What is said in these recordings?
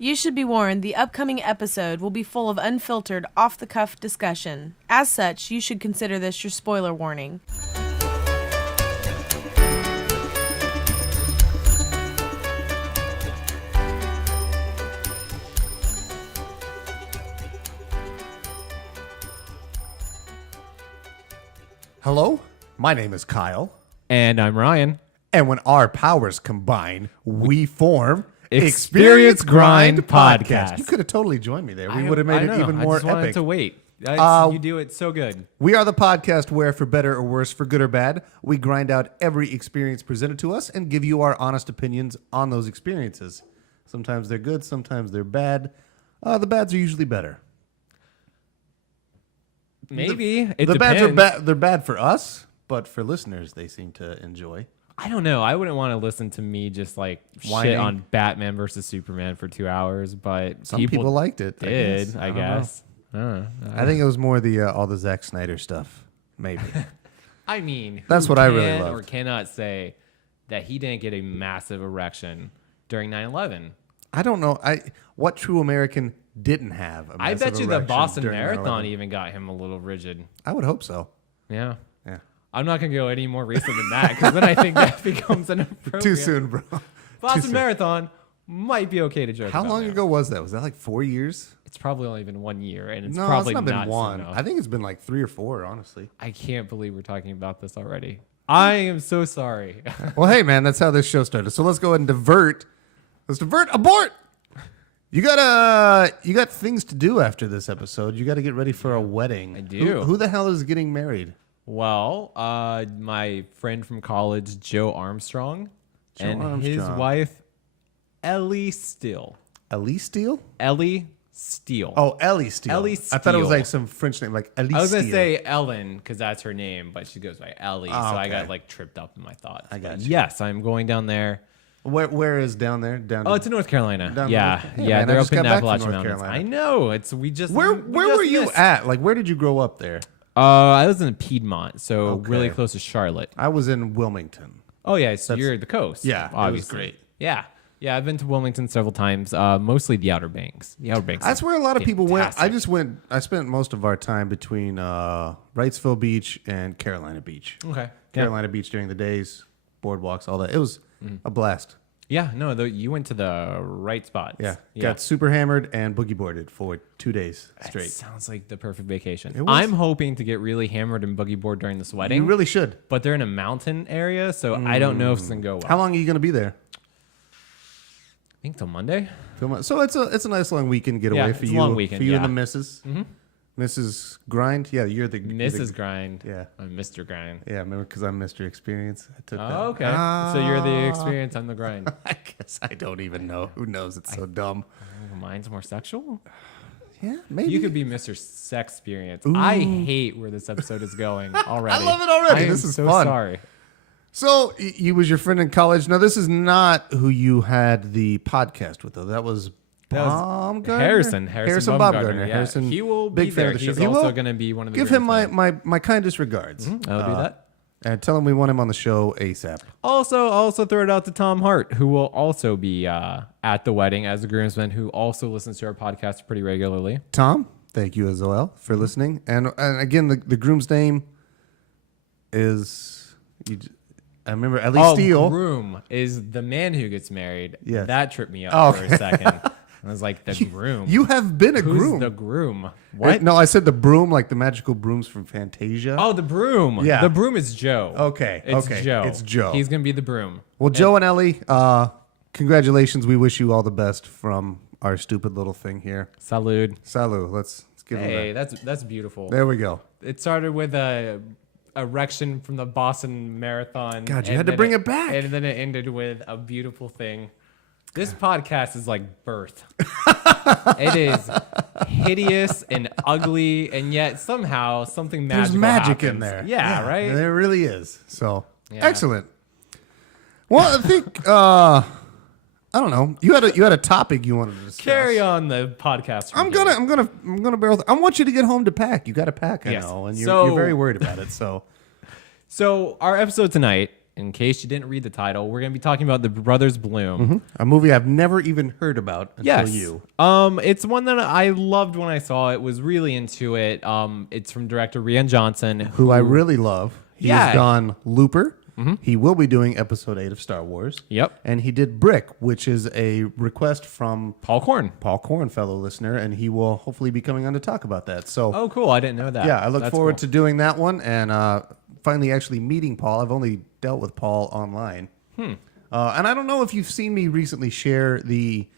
You should be warned, the upcoming episode will be full of unfiltered, off-the-cuff discussion. As such, you should consider this your spoiler warning. Hello, my name is Kyle. And I'm Ryan. And when our powers combine, we form Experience Grind Podcast. You could have totally joined me there. We would have made it even more I just wanted epic. to wait. You do it so good. We are the podcast where, for better or worse, for good or bad, we grind out every experience presented to us and give you our honest opinions on those experiences. Sometimes they're good, sometimes they're bad. The bads are usually better. Maybe. The bads are bad. They're bad for us, but for listeners, they seem to enjoy. I don't know. I wouldn't want to listen to me just like Whining. shit on Batman versus Superman for 2 hours, but Some people liked it. I guess. I think it was more the all the Zack Snyder stuff. Maybe. I mean, That's what I really can loved. or cannot say that he didn't get a massive erection during 9/11. I don't know. What true American didn't have a I massive bet you the erection Boston during Marathon 9/11? even got him a little rigid. I would hope so. Yeah. Yeah. I'm not going to go any more recent than that because then I think that becomes inappropriate. Too soon, bro. Boston Marathon might be okay to joke How about long now. ago was that? Was that like 4 years? It's probably only been 1 year, and it's No, probably it's not been soon one. enough. I think it's been like 3 or 4, honestly. I can't believe we're talking about this already. I am so sorry. Well, hey, man, that's how this show started. So let's go ahead and divert. Let's divert. Abort. You got things to do after this episode. You got to get ready for a wedding. I do. Who the hell is getting married? Well, my friend from college, Joe Armstrong, his wife, Ellie Steele. Ellie Steele? Ellie Steele. Oh, Ellie Steele. Ellie I thought it was Steele. like some French name, like Ellie Steele. I was going to say Ellen because that's her name, but she goes by Ellie. Oh, so I okay. got like tripped up in my thoughts. I got But you. yes, I'm going down there. Where is down there? Oh, it's in North Carolina. Down Yeah, North- yeah, man, I they're just up in got the back from Appalachian North Mountains. Carolina. I know. It's we just Where we were just you missed. at? Like, where did you grow up there? I was in Piedmont, so Okay. really close to Charlotte. I was in Wilmington. Oh yeah, so you're the coast. Yeah, it was obviously. great. Yeah, I've been to Wilmington several times. Mostly the Outer Banks. The Outer Banks. That's where a lot of people went. fantastic. I spent most of our time between Wrightsville Beach and Carolina Beach. Okay. Carolina Beach during the days, boardwalks, all that. It was a blast. Yeah, no, you went to the right spots. Yeah. Got super hammered and boogie boarded for 2 days straight. Sounds like the perfect vacation. It was. I'm hoping to get really hammered and boogie board during this wedding. You really should. But they're in a mountain area, so I don't know if it's gonna go well. How long are you going to be there? I think till Monday. So it's a nice long weekend getaway Yeah, for it's a you. long weekend, for you and yeah. the missus. Mrs. Grind. Yeah, you're the Mrs. Grind. Yeah. I'm Mr. Grind. Yeah, remember because I'm Mr. Experience. I took that. Oh, okay. So you're the experience, I'm the grind. I guess I don't even know. Who knows? It's so dumb. Oh, mine's more sexual? Yeah, maybe. You could be Mr. Sex Experience. I hate where this episode is going already. I love it already. I am This is so fun. sorry. So you was your friend in college. Now this is not who you had the podcast with, though. That was Baumgartner? Harrison Baumgartner. Baumgartner. Yeah. Harrison, He will big be fan there. of the show. He's He also will. going to be one of the Give him groomsmen. my kindest regards. I'll do that. And tell him we want him on the show ASAP. Also throw it out to Tom Hart, who will also be at the wedding as a groomsman, who also listens to our podcast pretty regularly. Tom, thank you as well for listening. And again, the groom's name is I remember Ellie Steele. Groom is the man who gets married. Yes. That tripped me up for Okay. a second. I was like, the groom. You have been a Who's groom. the groom? What? No, I said the broom, like the magical brooms from Fantasia. Oh, the broom. Yeah. The broom is Joe. Okay, It's okay, Joe. it's Joe. He's going to be the broom. Well, Joe and Ellie, congratulations. We wish you all the best from our stupid little thing here. Salud. Salut. Let's give Hey, them that. that's beautiful. There we go. It started with a erection from the Boston Marathon. God, you and had to then bring it back. And then it ended with a beautiful thing. This podcast is like birth. It is hideous and ugly, and yet somehow something magical There's magic happens. in there. Yeah, right? There really is. So, Yeah. excellent. Well, I think, I don't know. You had a topic you wanted to discuss. Carry on the podcast. I'm gonna bear with. I want you to get home to pack. You got to pack, I Yes. know, and you're So- very worried about it. So, So our episode tonight in case you didn't read the title, we're going to be talking about The Brothers Bloom. A movie I've never even heard about until you. It's one that I loved when I saw it, was really into it. It's from director Rian Johnson. Who I really love. He's done Looper. He will be doing episode 8 of Star Wars. Yep. And he did Brick, which is a request from Paul Korn, fellow listener, and he will hopefully be coming on to talk about that. So, oh, cool. I didn't know that. Yeah, I look That's forward cool. to doing that one and finally actually meeting Paul. I've only dealt with Paul online. And I don't know if you've seen me recently share the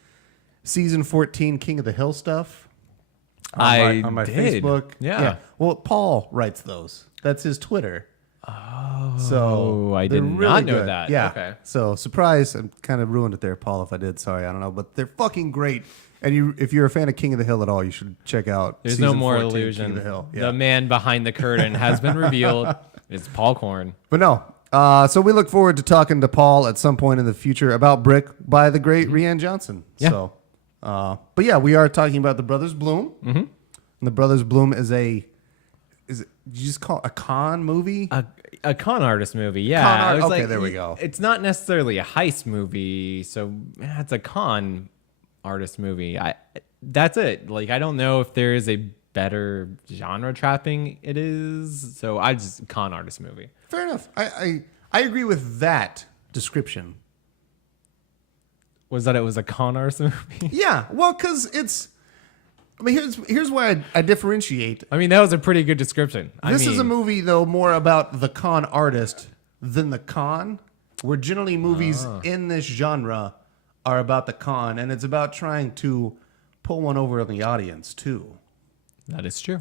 season 14 King of the Hill stuff on my did. Facebook. Yeah. Well, Paul writes those. That's his Twitter. Oh, so I they're did really not know good. that. Yeah. Okay. So surprise! I kind of ruined it there, Paul. If I did, sorry. I don't know, but they're fucking great. And if you're a fan of King of the Hill at all, you should check out. There's season no more 14, illusion. King of the Hill. Yeah. The man behind the curtain has been revealed. It's Paul Korn. But no. So we look forward to talking to Paul at some point in the future about Brick by the great Rian Johnson. Yeah. So, but yeah, we are talking about The Brothers Bloom. And The Brothers Bloom is did you just call it a con movie? A con artist movie, yeah. Okay, there we go. It's not necessarily a heist movie, so it's a con artist movie. That's it. Like, I don't know if there is a better genre trapping it is. So I just con artist movie. Fair enough. I agree with that description. Was that it was a con artist movie? Yeah, well, because it's. I mean, here's why I differentiate. I mean, that was a pretty good description. This is a movie, though, more about the con artist than the con. Where generally movies in this genre are about the con, and it's about trying to pull one over on the audience, too. That is true.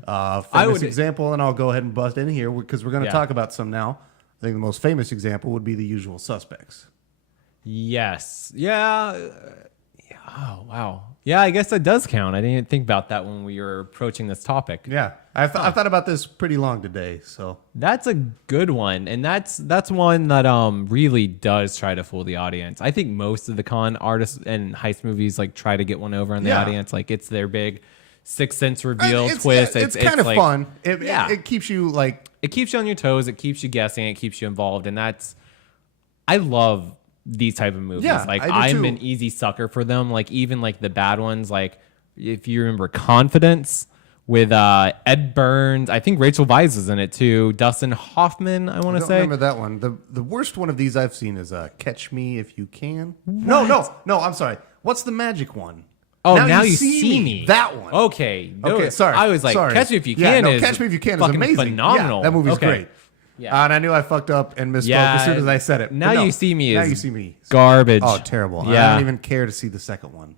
Famous example, and I'll go ahead and bust in here because we're going to Yeah. talk about some now. I think the most famous example would be The Usual Suspects. Yes. Yeah. Oh, wow. Yeah, I guess that does count. I didn't think about that when we were approaching this topic. Yeah, I've thought about this pretty long today. So That's a good one, and that's one that really does try to fool the audience. I think most of the con artists and heist movies like try to get one over on the audience. Like, it's their big Sixth Sense reveal twist. It's kind of like, fun. It keeps you like. It keeps you on your toes. It keeps you guessing. It keeps you involved, and I love these type of movies. Yeah, like, I do I'm too. an easy sucker for them. Like, even like the bad ones. Like, if you remember Confidence with Ed Burns, I think Rachel Weisz is in it too. Dustin Hoffman, I want I to don't say. remember that one. The worst one of these I've seen is Catch Me If You Can. No. I'm sorry. What's the magic one? Oh, now you see me. That one. Okay. Okay, sorry. I was like, sorry. Catch Me If You Yeah, Can no, is Catch Me If You Can is fucking amazing. phenomenal. Yeah, that movie's Okay. great. Yeah. And I knew I fucked up and misspoke Yeah, as soon as I said it. Now But no, You See Me Now is You See Me. garbage. Oh, terrible. Yeah. I don't even care to see the second one.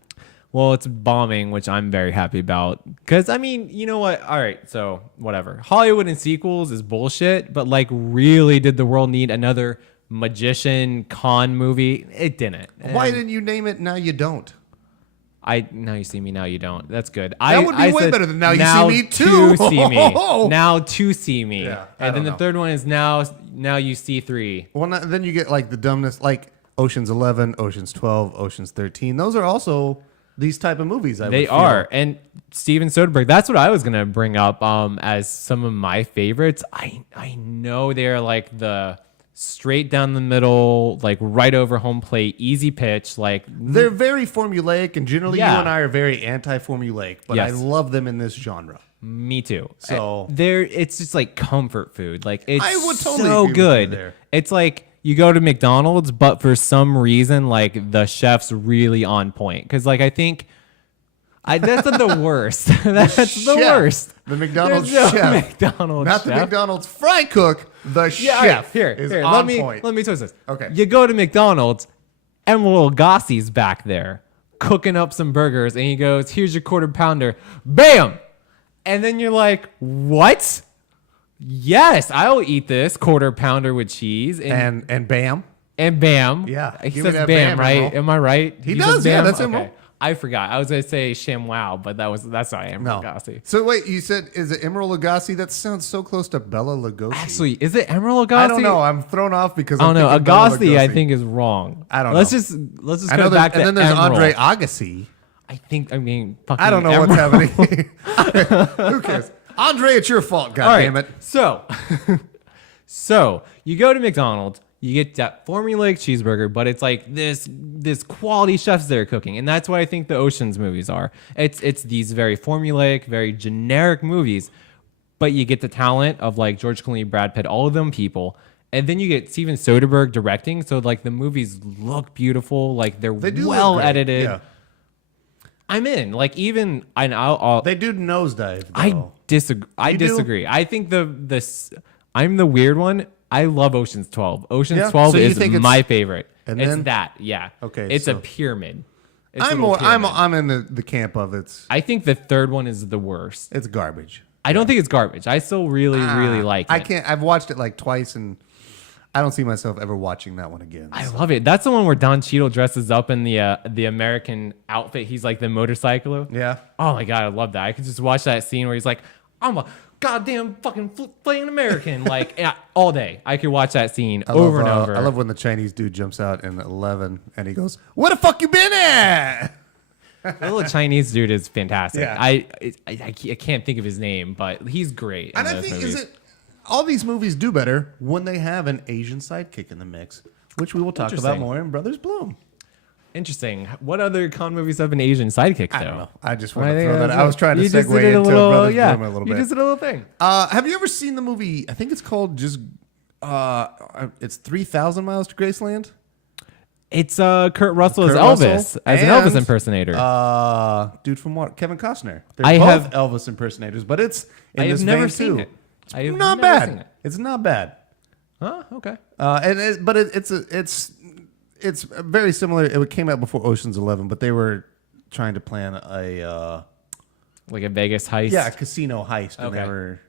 Well, it's bombing, which I'm very happy about. Because, I mean, you know what? All right, so whatever. Hollywood and sequels is bullshit, but, like, really did the world need another magician con movie? It didn't. Why didn't you name it Now You Don't? Now You See Me, Now You Don't. That's good. That would be I way said, better than Now You See Me, too. To See Me. Now To See Me. Yeah, I and then don't the know. third one is Now You See 3. Well, then you get like the dumbness, like Ocean's 11, Ocean's 12, Ocean's 13. Those are also these type of movies. They are. And Steven Soderbergh, that's what I was going to bring up as some of my favorites. I know they're like the straight down the middle, like right over home plate, easy pitch. Like, They're very formulaic, and generally Yeah. you and I are very anti-formulaic, but I Yes. love them in this genre. me too. So- it's just like comfort food. Like, it's I would totally so agree with you good. there. It's like you go to McDonald's, but for some reason, like the chef's really on point. Because, like, I think that's the worst. That's the Chef. worst. The McDonald's There's no chef. McDonald's Not chef. the McDonald's fry cook. The Yeah, chef all right, here, is here. on Let point. me twist this. Okay. You go to McDonald's, and little Gossie's back there cooking up some burgers, and he goes, "Here's your quarter pounder." Bam! And then you're like, "What? Yes, I'll eat this quarter pounder with cheese." And bam. bam. Yeah, He give me says that bam, bam, right? Emerald. Am I right? He says does, yeah, bam? that's Emerald. I forgot. I was gonna say ShamWow, but that's not Emerald No. Lagasse. So wait, you said, is it Emerald Lagasse? That sounds so close to Bella Lugosi. Actually, is it Emerald Lagasse? I don't know. I'm thrown off because I I'm don't know. thinking Bela Agassi, I Lugosi. think, is wrong. I don't let's know. Let's just I know go there's, back to and then there's Emerald. Andre Agassi. I mean, fucking I don't know Emerald. what's happening. Who cares? Andre, it's your fault. God All right. damn it. So you go to McDonald's, You get that formulaic cheeseburger, but it's like this quality chefs that are cooking, and that's what I think the Ocean's movies are. It's these very formulaic, very generic movies, but you get the talent of like George Clooney, Brad Pitt, all of them people, and then you get Steven Soderbergh directing, so like the movies look beautiful, like they're well edited. Yeah. I'm in. Like even I'll they do nosedive. I disagree. I disagree. I think I'm the weird one. I love Ocean's 12. Ocean's 12 is my favorite. And it's that, yeah. Okay, it's a pyramid. I'm in the camp of it's. I think the third one is the worst. It's garbage. I don't think it's garbage. I still really like it. I can't. I've watched it like twice, and I don't see myself ever watching that one again. I love it. That's the one where Don Cheadle dresses up in the American outfit. He's like the motorcycler. Yeah. Oh my god, I love that. I could just watch that scene where he's like, I'm a goddamn fucking playing American, like all day. I could watch that scene over and over. I love when the Chinese dude jumps out in 11 and he goes, "Where the fuck you been at?" The little Chinese dude is fantastic. Yeah. I can't think of his name, but he's great. And I think all these movies do better when they have an Asian sidekick in the mix, which we will talk about more in Brothers Bloom. Interesting. What other con movies have an Asian sidekick, though? I don't know. I just want to throw that. I was trying to segue into Brothers Bloom a little bit. You just did a little thing. Have you ever seen the movie? I think it's called it's 3,000 Miles to Graceland. It's Kurt Russell as Elvis, as an Elvis impersonator. Dude from what? Kevin Costner. They're both Elvis impersonators, but it's in this vein too. I have not never bad. seen it. It's not bad. Oh, okay. It's very similar. It came out before Ocean's 11, but they were trying to plan a like a Vegas heist. Yeah, a casino heist. Okay.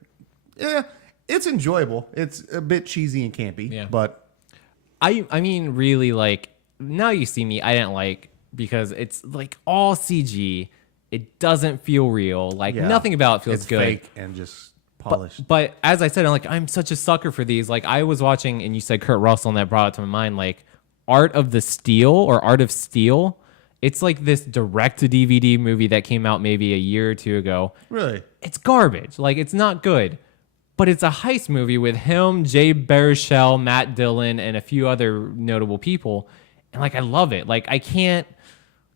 And it's enjoyable. It's a bit cheesy and campy, but I mean, really, like Now You See Me, I didn't like because it's like all CG. It doesn't feel real. Like nothing about it feels it's good. Fake and just polished. But as I said, I'm such a sucker for these. Like I was watching, and you said Kurt Russell, and that brought it to my mind. Like Art of Steel. It's like this direct-to-DVD movie that came out maybe a year or two ago. Really? It's garbage. Like, it's not good. But it's a heist movie with him, Jay Baruchel, Matt Dillon, and a few other notable people. And, like, I love it. Like, I can't...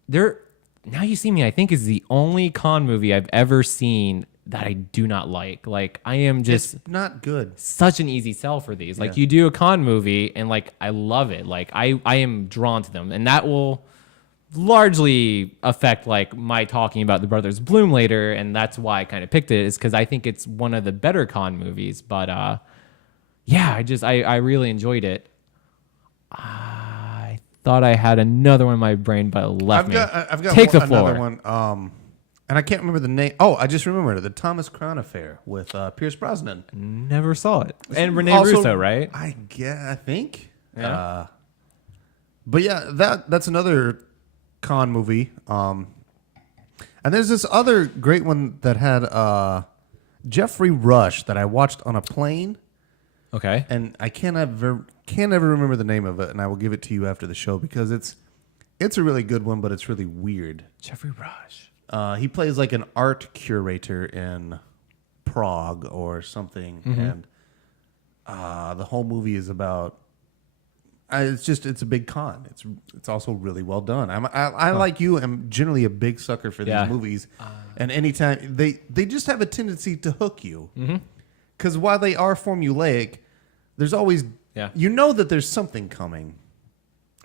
Now You See Me, I think, is the only con movie I've ever seen that I do not like. Like, I am just... It's not good. Such an easy sell for these. Like, you do a con movie, and, like, I love it. Like, I am drawn to them. And that will largely affect, like, my talking about the Brothers Bloom later, and that's why I kind of picked it, is because I think it's one of the better con movies. But, I really enjoyed it. I thought I had another one in my brain, but it left me. I've got Take the floor. Another one. And I can't remember the name. Oh, I just remembered it. The Thomas Crown Affair with Pierce Brosnan. Never saw it. And Rene Russo, right? I think. Yeah. But yeah, that's another con movie. And there's this other great one that had Jeffrey Rush that I watched on a plane. Okay. And I can't ever remember the name of it, and I will give it to you after the show because it's a really good one, but it's really weird. Jeffrey Rush. He plays like an art curator in Prague or something, and the whole movie is about. It's a big con. It's also really well done. I like you. I'm generally a big sucker for these movies, and anytime they just have a tendency to hook you, because while they are formulaic, there's always you know that there's something coming.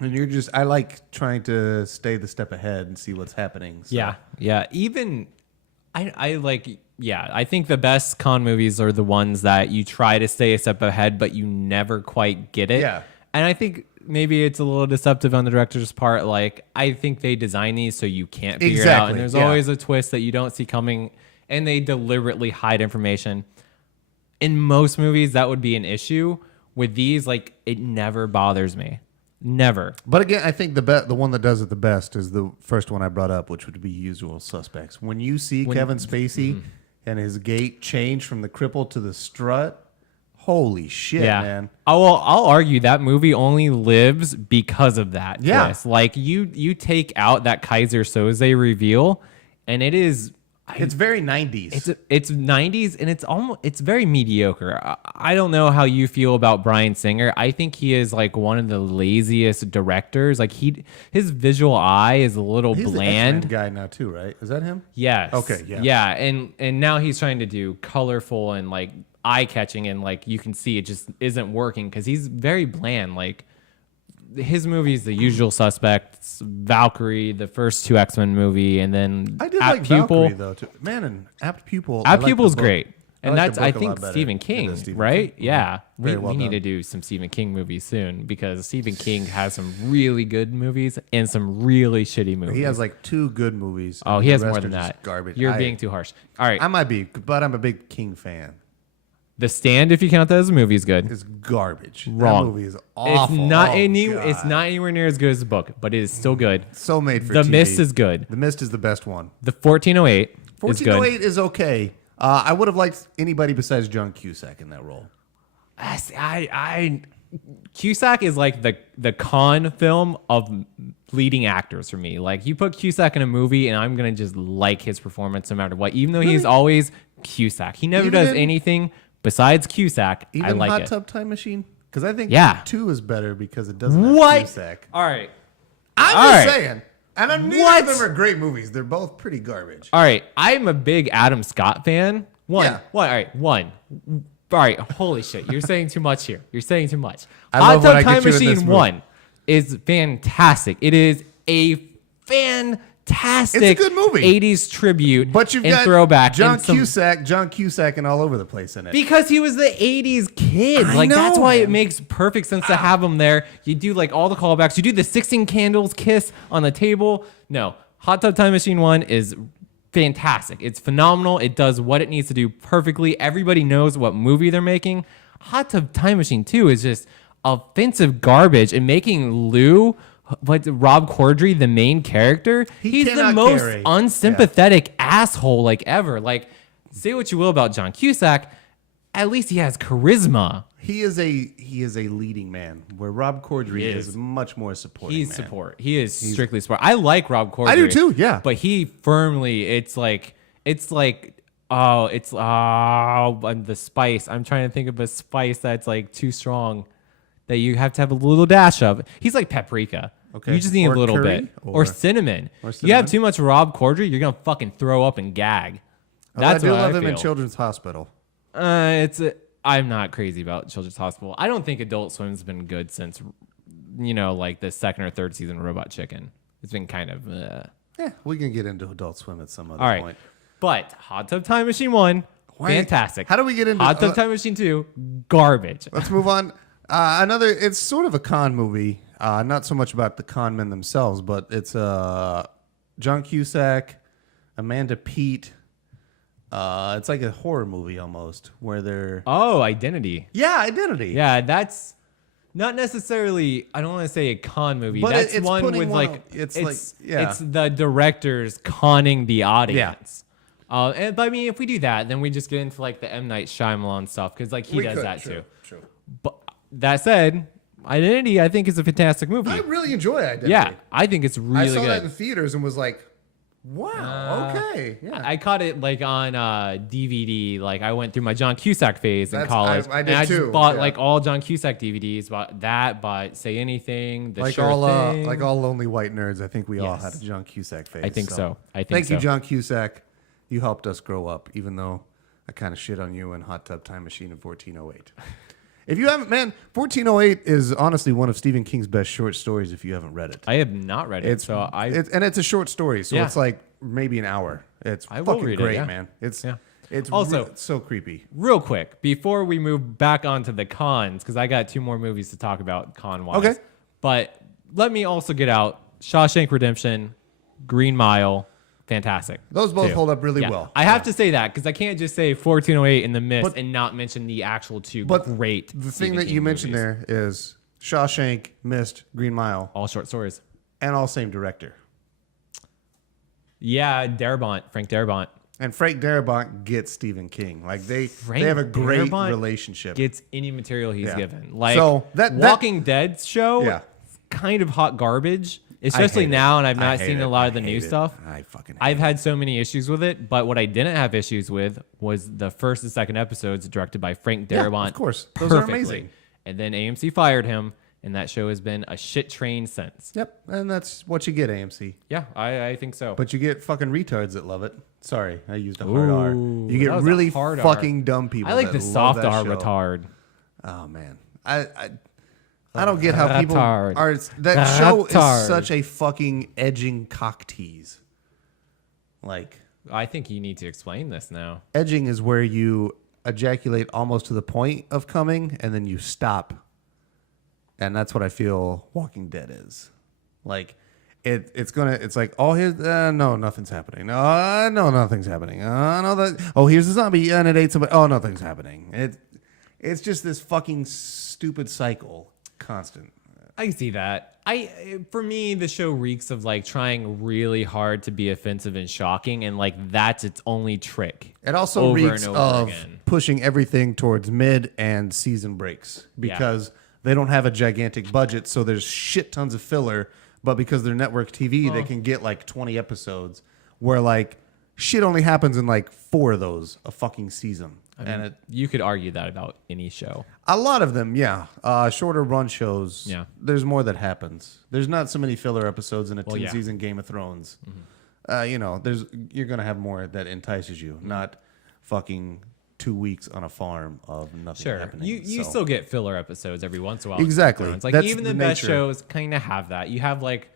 And I like trying to stay the step ahead and see what's happening. So. Yeah. Even, I think the best con movies are the ones that you try to stay a step ahead, but you never quite get it. Yeah. And I think maybe it's a little deceptive on the director's part. Like, I think they design these so you can't figure it out. And there's always a twist that you don't see coming, and they deliberately hide information. In most movies, that would be an issue. With these, like, it never bothers me. Never. But again, I think the one that does it the best is the first one I brought up, which would be Usual Suspects. When you see Kevin Spacey and his gait change from the cripple to the strut, holy shit, man. I'll argue that movie only lives because of that twist. Like, you take out that Kaiser Soze reveal, and it is... It's very 90s. It's 90s and it's very mediocre. I don't know how you feel about Bryan Singer. I think he is like one of the laziest directors. Like his visual eye is a little He's bland. the X-Men guy now too, right? Is that him? Yes. Okay, yeah. Yeah, and now he's trying to do colorful and like eye-catching, and like you can see it just isn't working because he's very bland. Like his movies, The Usual Suspects, Valkyrie, the first two X-Men movie, and then I did Apt like Pupil. Valkyrie though too. Man, and Apt Pupil. Apt I like Pupil's the book. great. And like that's, the I book a think, lot better Stephen than King, Stephen right? King. Yeah. Very We well need done. to do some Stephen King movies soon because Stephen King has some really good movies and some really shitty movies. He has like 2 good movies. Oh, and he the has rest more are than just that. Garbage. You're being too harsh. All right. I might be, but I'm a big King fan. The Stand, if you count that as a movie, is good. It's garbage. Wrong. That movie is awful. It's not Oh, it's God. not anywhere near as good as the book, but it is still good. So made for The TV. Mist is good. The Mist is the best one. The 1408 is good. 1408 is okay. I would have liked anybody besides John Cusack in that role. Cusack is like the con film of leading actors for me. Like you put Cusack in a movie and I'm gonna just like his performance no matter what. Even though he's always Cusack. He never Even does in- anything besides Cusack. Even I like Hot it. Tub Time Machine? Because I think Yeah. 2 is better because it doesn't have What? Cusack. All right. I'm All just right. saying. And neither What? of them are great movies. They're both pretty garbage. All right. I'm a big Adam Scott fan. Yeah. All right. Holy shit. You're saying too much here. You're saying too much. I Hot love when Tub I get Time you in this Machine mood. 1 is fantastic. It is a fantastic It's a good movie. 80s tribute But you've and got throwback. John and some- Cusack and all over the place in it. Because he was the 80s kid. I Like, that's know, why man. it makes perfect sense to have him there. You do, like, all the callbacks. You do the 16 candles kiss on the table. No. Hot Tub Time Machine 1 is fantastic. It's phenomenal. It does what it needs to do perfectly. Everybody knows what movie they're making. Hot Tub Time Machine 2 is just offensive garbage. And making Lou, like Rob Corddry, the main character, he's the cannot most carry. unsympathetic asshole, like, ever. Like, say what you will about John Cusack, at least he has charisma. He is a leading man, where Rob Corddry is. is much more supporting. He's man. support. He is strictly support. I like Rob Corddry. I do too, yeah. But he firmly, it's like, and the spice. I'm trying to think of a spice that's like too strong that you have to have a little dash of. He's like paprika. Okay. You just need Or a little curry, bit. or Or cinnamon. or You cinnamon. have too much Rob Corddry, you're going to fucking throw up and gag. That's I do what love I him in feel. Children's Hospital. I'm not crazy about Children's Hospital. I don't think Adult Swim's been good since, like the second or third season of Robot Chicken. It's been kind of. Yeah, we can get into Adult Swim at some other All right. point. But Hot Tub Time Machine 1, fantastic. How do we get into Hot Tub Time Machine 2, garbage. Let's move on. It's sort of a con movie. Not so much about the con men themselves, but it's John Cusack, Amanda Peet. It's like a horror movie almost, where they're Oh, Identity. Identity. Yeah, that's not necessarily. I don't want to say a con movie. But that's it's one putting with one like on- it's like, yeah. it's the directors conning the audience. But I mean, if we do that, then we just get into like the M. Night Shyamalan stuff because like he does that too. True. But that said, Identity I think is a fantastic movie. I really enjoy Identity. Yeah, I think it's I really saw that good. in theaters and was like, wow, okay, yeah. I caught it like on DVD. Like I went through my John Cusack phase in That's- college. I did and I too, just bought yeah. like all John Cusack DVDs. Bought that, bought Say Anything, The like Sure all Thing. like all lonely white nerds, I think we all Yes. had a John Cusack phase. I think so. I think Thank you, so. John Cusack. You helped us grow up, even though I kind of shit on you in Hot Tub Time Machine in 1408. If you haven't, man, 1408 is honestly one of Stephen King's best short stories. If you haven't read it, I have not read it, so it's a short story, so Yeah. it's like maybe an hour. It's I will fucking read it, great, yeah. man. It's Yeah. it's Also- so creepy. real quick before we move back onto the cons, because I got 2 more movies to talk about con wise. Okay. But let me also get out Shawshank Redemption, Green Mile, fantastic. Those both too. hold up really Yeah. well. I have to say that because I can't just say 1408 in The Mist But- and not mention the actual 2 But great. The thing Stephen that King you mentioned movies. there is Shawshank, Mist, Green Mile, all short stories. and all same director. Yeah, Frank Darabont And Frank Darabont gets Stephen King. Like they Frank have a great Darabont relationship. gets any material he's Yeah. given. Like So that- Walking Dead show, Yeah. kind of hot garbage. especially hate now, it. and I've I not hate seen it. a lot I of the new hate it. stuff. I fucking hate I've it. had so many issues with it, but what I didn't have issues with was the first and second episodes directed by Frank Yeah, Darabont. of course. Those are perfectly. amazing. And then AMC fired him, and that show has been a shit train since. Yep, and that's what you get, AMC. Yeah, I think so. But you get fucking retards that love it. Sorry, I used a hard R. Ooh, You that get was a really hard R. fucking dumb people. I like that the love soft that R show. retard. Oh man, I don't get how people Retard. are. That show Retard. is such a fucking edging cock tease. Like I think you need to explain this now. edging is where you ejaculate almost to the point of coming and then you stop. And that's what I feel Walking Dead is. Like it's like, oh, here's no, nothing's happening. No, nothing's happening. Here's the zombie and it ate somebody. Oh, nothing's happening. It's just this fucking stupid cycle, constant. I see that. For me, the show reeks of like trying really hard to be offensive and shocking, and like that's its only trick. It also over reeks and over of again. pushing everything towards mid and season breaks because they don't have a gigantic budget, so there's shit tons of filler. But because they're network TV, they can get like 20 episodes where like shit only happens in like 4 of those a fucking season. And You could argue that about any show. a lot of them, yeah. Shorter run shows, Yeah. there's more that happens. There's not so many filler episodes in a Well, yeah. 10-season Game of Thrones. You're going to have more that entices you, not fucking 2 weeks on a farm of nothing Sure, happening. you So- still get filler episodes every once in a while. in Exactly. Game of Thrones. Like That's even the the best nature. shows kind of have that. You have like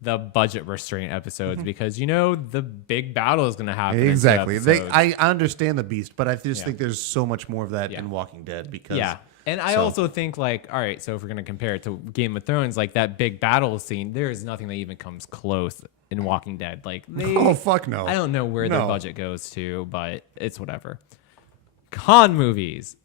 the budget restraint episodes because the big battle is going to happen. in two Exactly. episodes. I understand the beast, but I just Yeah. think there's so much more of that Yeah. in Walking Dead because Yeah. And I so- also think like, all right, so if we're going to compare it to Game of Thrones, like that big battle scene, there is nothing that even comes close in Walking Dead. Like Oh, fuck no. I don't know where their No. budget goes to, but it's whatever. Con movies.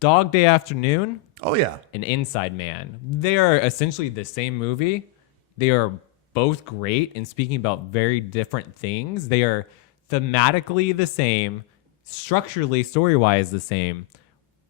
Dog Day Afternoon Oh yeah. and Inside Man. They are essentially the same movie. They are both great and speaking about very different things. They are thematically the same, structurally, story-wise the same,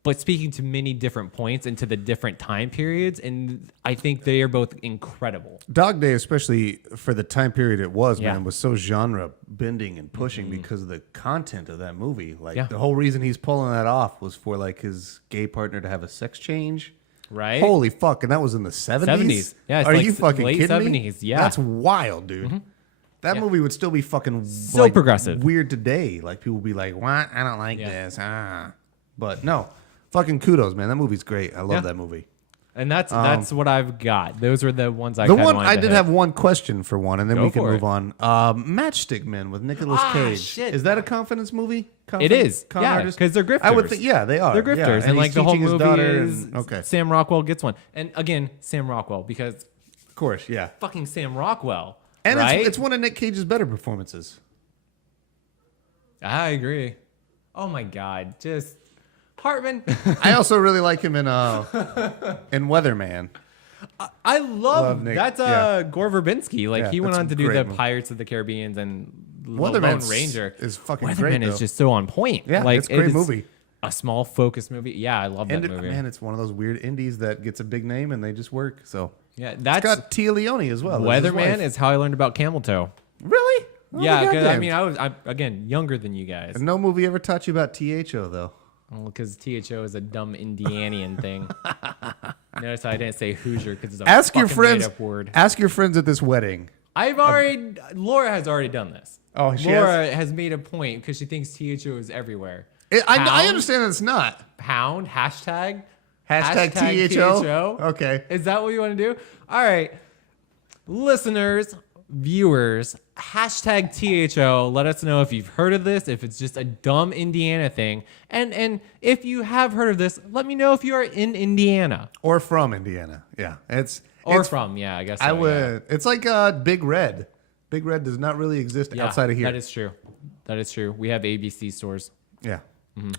but speaking to many different points and to the different time periods. And I think they are both incredible. Dog Day, especially for the time period it was, Yeah. man, was so genre bending and pushing because of the content of that movie. Like Yeah. the whole reason he's pulling that off was for like his gay partner to have a sex change. Right? Holy fuck! And that was in the 70s. 70s. Yeah, it's Are like you fucking late kidding 70s, me? yeah. That's wild, dude. That Yeah. movie would still be fucking So like, progressive. weird today. Like people would be like, "What? I don't like Yeah. this." But no, fucking kudos, man. That movie's great. I love Yeah. that movie. And that's what I've got. Those were the ones I The kinda one wanted I to did hit. have one question for one, and then Go we can for move it. on. Matchstick Men with Nicolas Cage. shit. Is that a confidence movie? It is. Con Yeah, artist? 'cause they're grifters. I would think, yeah, they are. They're grifters, Yeah. and, he's like the whole teaching his movie daughter is and- okay, Sam Rockwell gets one, and again Sam Rockwell because of course, yeah. fucking Sam Rockwell, And right? it's one of Nick Cage's better performances. I agree. Oh my god, just Hartman. I also really like him in Weatherman. I love Nick, that's yeah. Gore Verbinski. Like Yeah, he went that's on a to do great the movie. Pirates of the Caribbean and the Weatherman Lone Ranger. is fucking Weatherman great, is though. just so on point. Yeah, like it's a great movie. A small focus movie. Yeah, I love that And movie. man, it's one of those weird indies that gets a big name and they just work. So yeah, it's that's got Tia Leone as well. as his Weatherman wife. is how I learned about Camel Toe. Really? Oh, Yeah, because I goddamn. mean, I'm again younger than you guys. And no movie ever taught you about THO though. Well, because THO is a dumb Indianian thing. Notice I didn't say Hoosier because it's a Ask your fucking friends. made-up word. Ask your friends at this wedding. Laura has already done this. Oh, she Laura has made a point because she thinks THO is everywhere. I Pound? understand it's not. Pound, hashtag THO. Okay. Is that what you want to do? All right. Listeners, viewers, hashtag THO. Let us know if you've heard of this, if it's just a dumb Indiana thing. And if you have heard of this, let me know if you are in Indiana. Or from Indiana. Yeah. It's From, yeah, I guess so, I yeah. would. It's like Big Red. Big Red does not really exist Yeah, outside of here. That is true. That is true. We have ABC stores. Yeah.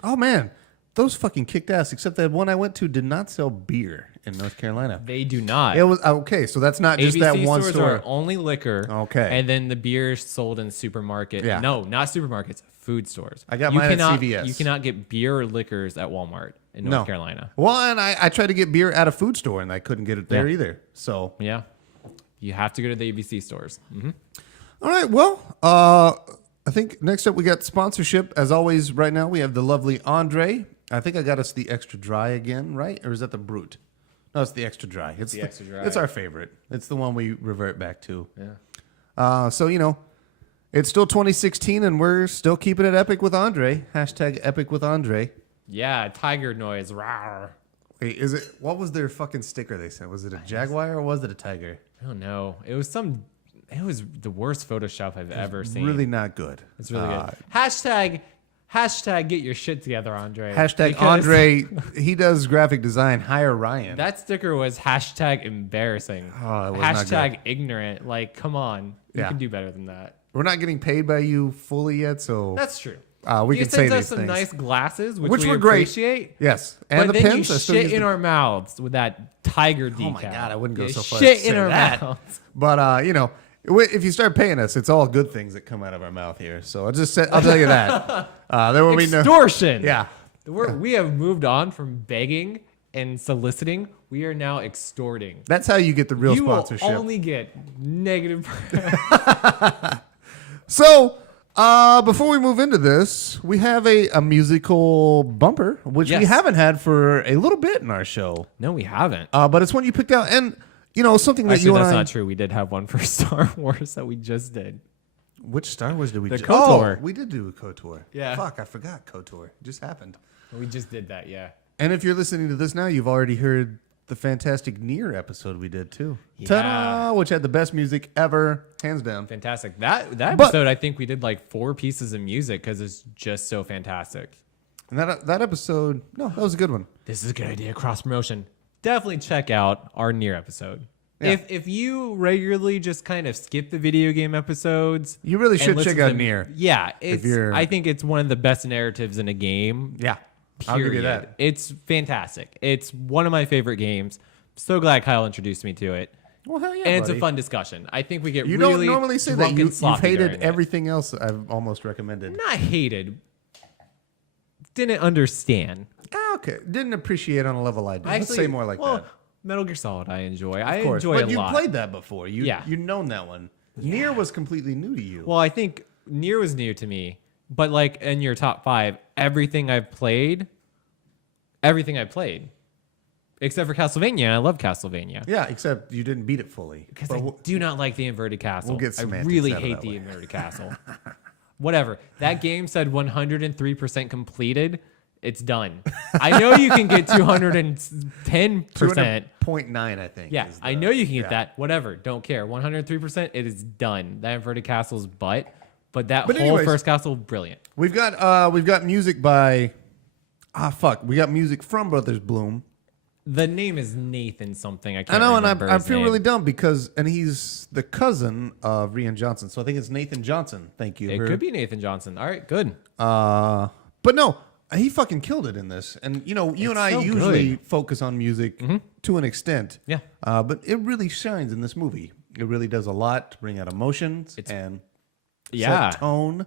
Oh man, those fucking kicked ass. Except that one I went to did not sell beer in North Carolina. They do not. It was okay. So that's not just ABC that one stores store. are only liquor. Okay. And then the beer is sold in supermarket. Yeah. No, not supermarkets. Food stores. I got mine at cannot, CVS. You cannot get beer or liquors at Walmart in North Carolina. Well, and I tried to get beer at a food store and I couldn't get it there Yeah. either. So Yeah. You have to go to the ABC stores. All right. Well, I think next up we got sponsorship. As always, right now we have the lovely Andre. I think I got us the extra dry again, right? Or is that the brute? No, it's the extra dry. It's the extra dry. It's our favorite. It's the one we revert back to. Yeah. So, it's still 2016 and we're still keeping it epic with Andre. Hashtag epic with Andre. Yeah, tiger noise. Rawr. Wait, what was their fucking sticker they sent? Was it a jaguar or was it a tiger? I don't know. It was the worst Photoshop I've ever seen. Really not good. It's really good. Hashtag get your shit together, Andre. Hashtag Because Andre, he does graphic design. Hire Ryan. That sticker was hashtag embarrassing. Oh, it was not hashtag ignorant. Like, come on. You Yeah. can do better than that. We're not getting paid by you fully yet, so That's true. we you can say sent us these some things. nice glasses, which we were great. appreciate. Yes, and But the then pins. you I still shit use in the- our mouths with that tiger decal. Oh my god, I wouldn't go You so far. Shit as to in say our that. mouths. But if you start paying us, it's all good things that come out of our mouth here. So I'll tell you that. There will be no Extortion. Yeah. We have moved on from begging and soliciting. We are now extorting. That's how you get the real You will sponsorship. only get negative. So, before we move into this, we have a musical bumper, which we Yes. haven't had for a little bit in our show. No, we haven't. But it's one you picked out, and something that Actually, you and that's I. not true. We did have one for Star Wars that we just did. Which Star Wars did we The do? KOTOR. Oh, we did do a KOTOR. Yeah. Fuck, I forgot KOTOR. It just happened. We just did that, yeah. And if you're listening to this now, you've already heard the fantastic Nier episode we did too. Yeah. Ta-da! Which had the best music ever, hands down. Fantastic. That episode, I think we did like 4 pieces of music because it's just so fantastic. And that episode, no, that was a good one. This is a good idea. Cross promotion. Definitely check out our Nier episode. Yeah. If you regularly just kind of skip the video game episodes, You really and should listen check out to- Nier. Yeah, you're- I think it's one of the best narratives in a game. Yeah, Period. I'll give you that. It's fantastic. It's one of my favorite games. So glad Kyle introduced me to it. Well, hell yeah, And it's a buddy. fun discussion. I think we get You really don't normally say that. drunk and You've sloppy hated during it. everything else I've almost recommended. Not hated. Didn't understand. Okay, didn't appreciate on a level I did. Let's say more like that. Metal Gear Solid, I enjoy. I Of course, enjoy but a you lot. played that before. Yeah. You've known that one. Nier was completely new to you. Well, I think Nier was new to me, but like in your top 5, everything I've played, except for Castlevania. I love Castlevania yeah, except you didn't beat it fully. because But I do not like the inverted castle. we'll get I semantics really out of hate that the way. inverted castle. Whatever. That game said 103% completed. It's done. I know you can get 210%. 200.9, I think. Yeah, is I the- know you can get yeah. that. Whatever. Don't care. 103%. It is done. That inverted castle's butt. But that But whole anyways, first castle, brilliant. We've got music by we got music from Brothers Bloom. The name is Nathan something. I can't I know, and remember I his feel name. really dumb because he's the cousin of Rian Johnson, so I think it's Nathan Johnson. Thank you. It could be Nathan Johnson. All right, good. But no, he fucking killed it in this. And you and I so usually good. focus on music to an extent. Yeah. But it really shines in this movie. It really does a lot to bring out emotions and Yeah. set tone.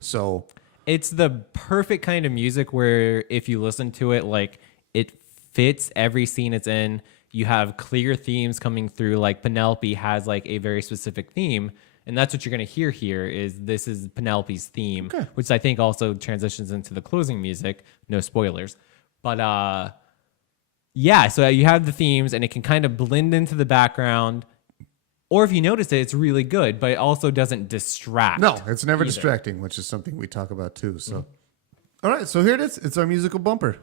So It's the perfect kind of music where if you listen to it, like it fits every scene it's in. You have clear themes coming through. Like Penelope has like a very specific theme. And that's what you're going to hear here is this is Penelope's theme, which I think also transitions into the closing music. No spoilers. But yeah, so you have the themes and it can kind of blend into the background. Or if you notice it, it's really good, but it also doesn't distract. no, it's never either. distracting, which is something we talk about too. So, all right, so here it is. It's our musical bumper.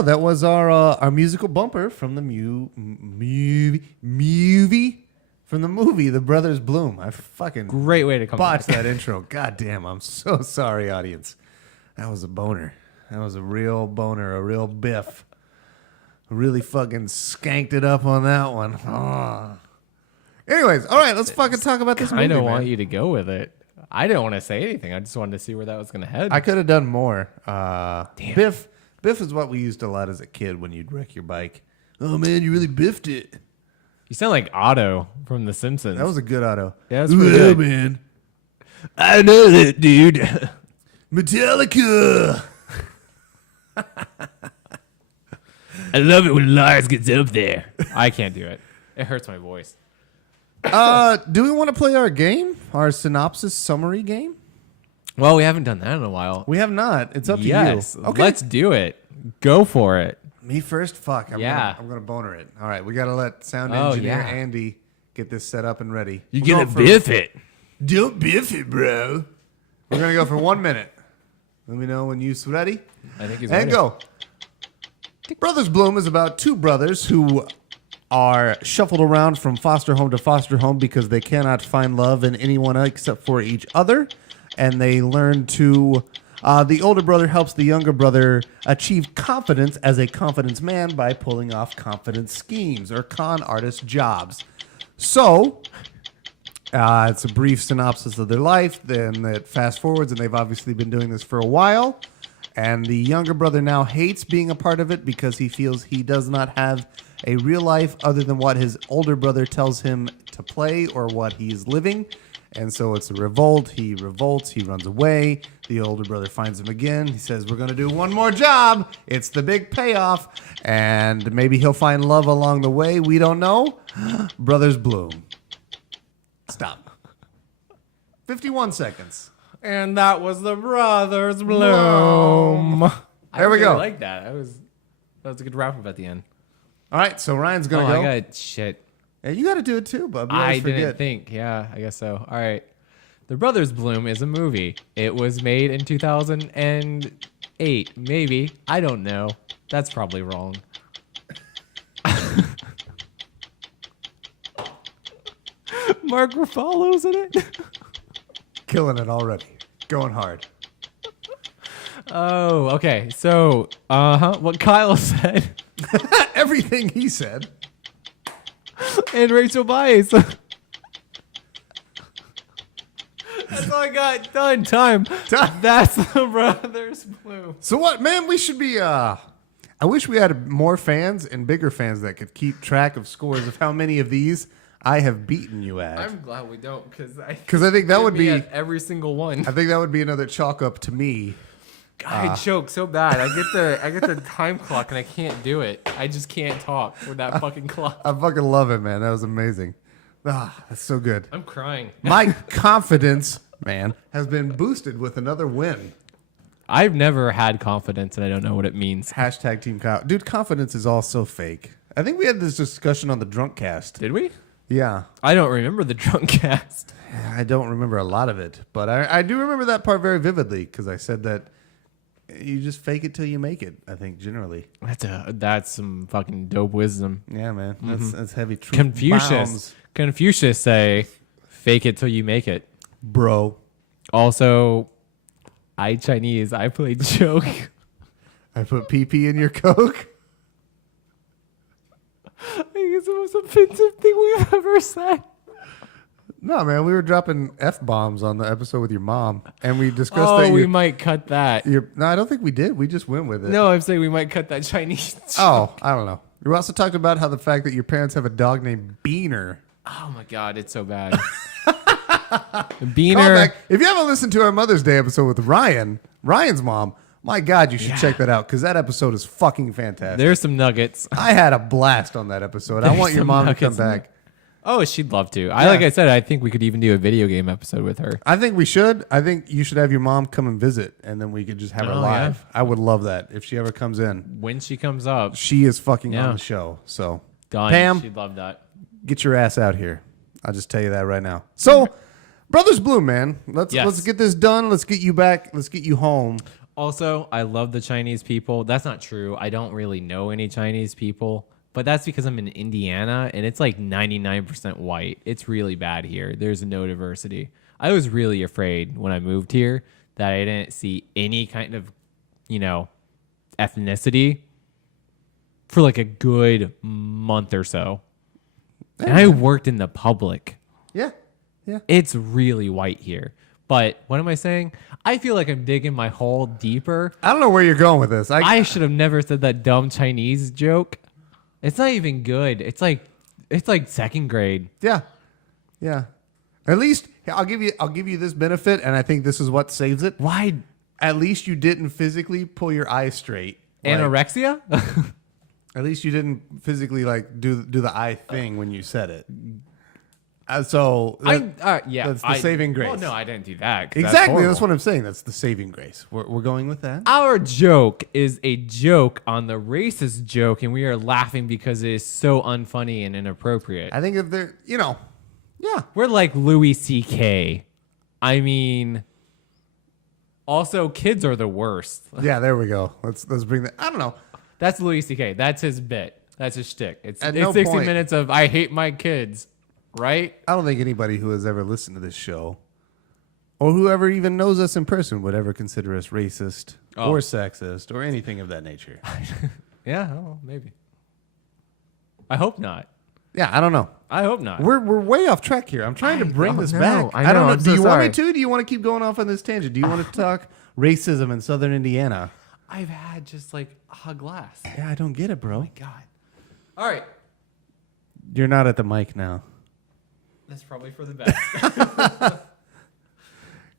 go. That was our musical bumper from the movie from the movie The Brothers Bloom. I fucking Great way to come botched back. that intro. God damn, I'm so sorry, audience. That was a boner. That was a real boner, a real biff. Really fucking skanked it up on that one. Oh. Anyways, all right, let's fucking talk about this movie. I don't man. want you to go with it. I didn't want to say anything. I just wanted to see where that was going to head. I could have done more. Damn. Biff is what we used a lot as a kid when you'd wreck your bike. Oh man, you really biffed it. You sound like Otto from The Simpsons. That was a good auto. Yeah, that's pretty good. Man. I know that, dude. Metallica. I love it when Lars gets up there. I can't do it. It hurts my voice. Do we want to play our game? Our synopsis summary game? Well, we haven't done that in a while. We have not. It's up Yes. to you. Okay. Let's do it. Go for it. Me first? Fuck. I'm gonna boner it. All right, we got to let sound engineer yeah. Andy get this set up and ready. You're We're going going to biff it. Don't biff it, bro. We're going to go for 1 minute. Let me know when you're ready. I think he's And ready. go. Brothers Bloom is about two brothers who are shuffled around from foster home to foster home because they cannot find love in anyone except for each other. And they learn to... the older brother helps the younger brother achieve confidence as a confidence man by pulling off confidence schemes or con artist jobs. So... it's a brief synopsis of their life. Then it fast forwards, and they've obviously been doing this for a while. And the younger brother now hates being a part of it because he feels he does not have a real life other than what his older brother tells him to play or what he's living. And so it's a revolt. He revolts. He runs away. The older brother finds him again. He says, we're going to do one more job. It's the big payoff. And maybe he'll find love along the way. We don't know. Brothers Bloom. Stop. 51 seconds. And that was the Brothers Bloom. There we go. I like that. That was a good wrap up at the end. All right, so Ryan's going to go. I got shit. Yeah, you got to do it too, bub. You I always didn't forget. think. Yeah, I guess so. All right. The Brothers Bloom is a movie. It was made in 2008. Maybe. I don't know. That's probably wrong. Mark Ruffalo's in it. Killing it already. Going hard. Oh, okay. So, what Kyle said. Everything he said. And Rachel Weisz. That's all I got. Done. Time. That's the Brothers Bloom. So what, man? We should be. I wish we had more fans and bigger fans that could keep track of scores of how many of these I have beaten you at. I'm glad we don't, because I think that would be at every single one. I think that would be another chalk up to me. I choke so bad. I get the time clock and I can't do it. I just can't talk with that fucking clock. I fucking love it, man. That was amazing. That's so good. I'm crying. My confidence, man, has been boosted with another win. I've never had confidence and I don't know what it means. Hashtag Team Kyle. Dude, confidence is all so fake. I think we had this discussion on the Drunk Cast. Did we? Yeah. I don't remember the drunk cast. I don't remember a lot of it, but I do remember that part very vividly because I said that you just fake it till you make it, I think, generally. That's some fucking dope wisdom. Yeah, man. That's heavy truth. Confucius. Confucius say, fake it till you make it. Bro. Also, I Chinese, I play joke. I put PP in your Coke. I think it's the most offensive thing we've ever said. No, man, we were dropping F-bombs on the episode with your mom, and we discussed that we might cut that. No, I don't think we did. We just went with it. No, I'm saying we might cut that Chinese joke. Oh, I don't know. We also talked about how the fact that your parents have a dog named Beaner. Oh my god, it's so bad. Call Beaner. back. If you haven't listened to our Mother's Day episode with Ryan's mom, my God, you should check that out because that episode is fucking fantastic. There's some nuggets. I had a blast on that episode. I want your some mom to come nuggets in back. Oh, she'd love to. Like I said, I think we could even do a video game episode with her. I think we should. I think you should have your mom come and visit, and then we could just have her Oh, live. yeah. I would love that if she ever comes in. When she comes up, She is fucking Yeah. on the show. So, done. Pam, She'd love that. get your ass out here. I'll just tell you that right now. So, Brothers Bloom, man. Let's Yes. get this done. Let's get you back. Let's get you home. Also, I love the Chinese people. That's not true. I don't really know any Chinese people, but that's because I'm in Indiana and it's like 99% white. It's really bad here. There's no diversity. I was really afraid when I moved here that I didn't see any kind of, ethnicity for like a good month or so. And I worked in the public. Yeah. Yeah. It's really white here. But what am I saying? I feel like I'm digging my hole deeper. I don't know where you're going with this. I should have never said that dumb Chinese joke. It's not even good. It's like second grade. Yeah. Yeah. At least I'll give you this benefit, and I think this is what saves it. Why At least you didn't physically pull your eyes straight. Like, anorexia? at least you didn't physically like do the eye thing when you said it. So that's the saving grace. Well, no, I didn't do that. Exactly, that's what I'm saying. That's the saving grace. We're going with that. Our joke is a joke on the racist joke, and we are laughing because it is so unfunny and inappropriate. I think if they're, yeah. We're like Louis C.K. I mean, also kids are the worst. Yeah, there we go. Let's bring that. I don't know. That's Louis C.K. That's his bit. That's his shtick. It's no 60 point. minutes of I hate my kids, right? I don't think anybody who has ever listened to this show or whoever even knows us in person would ever consider us racist or sexist or anything of that nature. Yeah, maybe. I hope not. Yeah, I don't know. I hope not. We're way off track here. I'm trying to bring this know. back. I know. don't know. I'm Do so you want me sorry. to? Do you want to keep going off on this tangent? Do you want to talk racism in Southern Indiana? I've had just like a glass. Yeah, I don't get it, bro. God. All right. You're not at the mic now. That's probably for the best.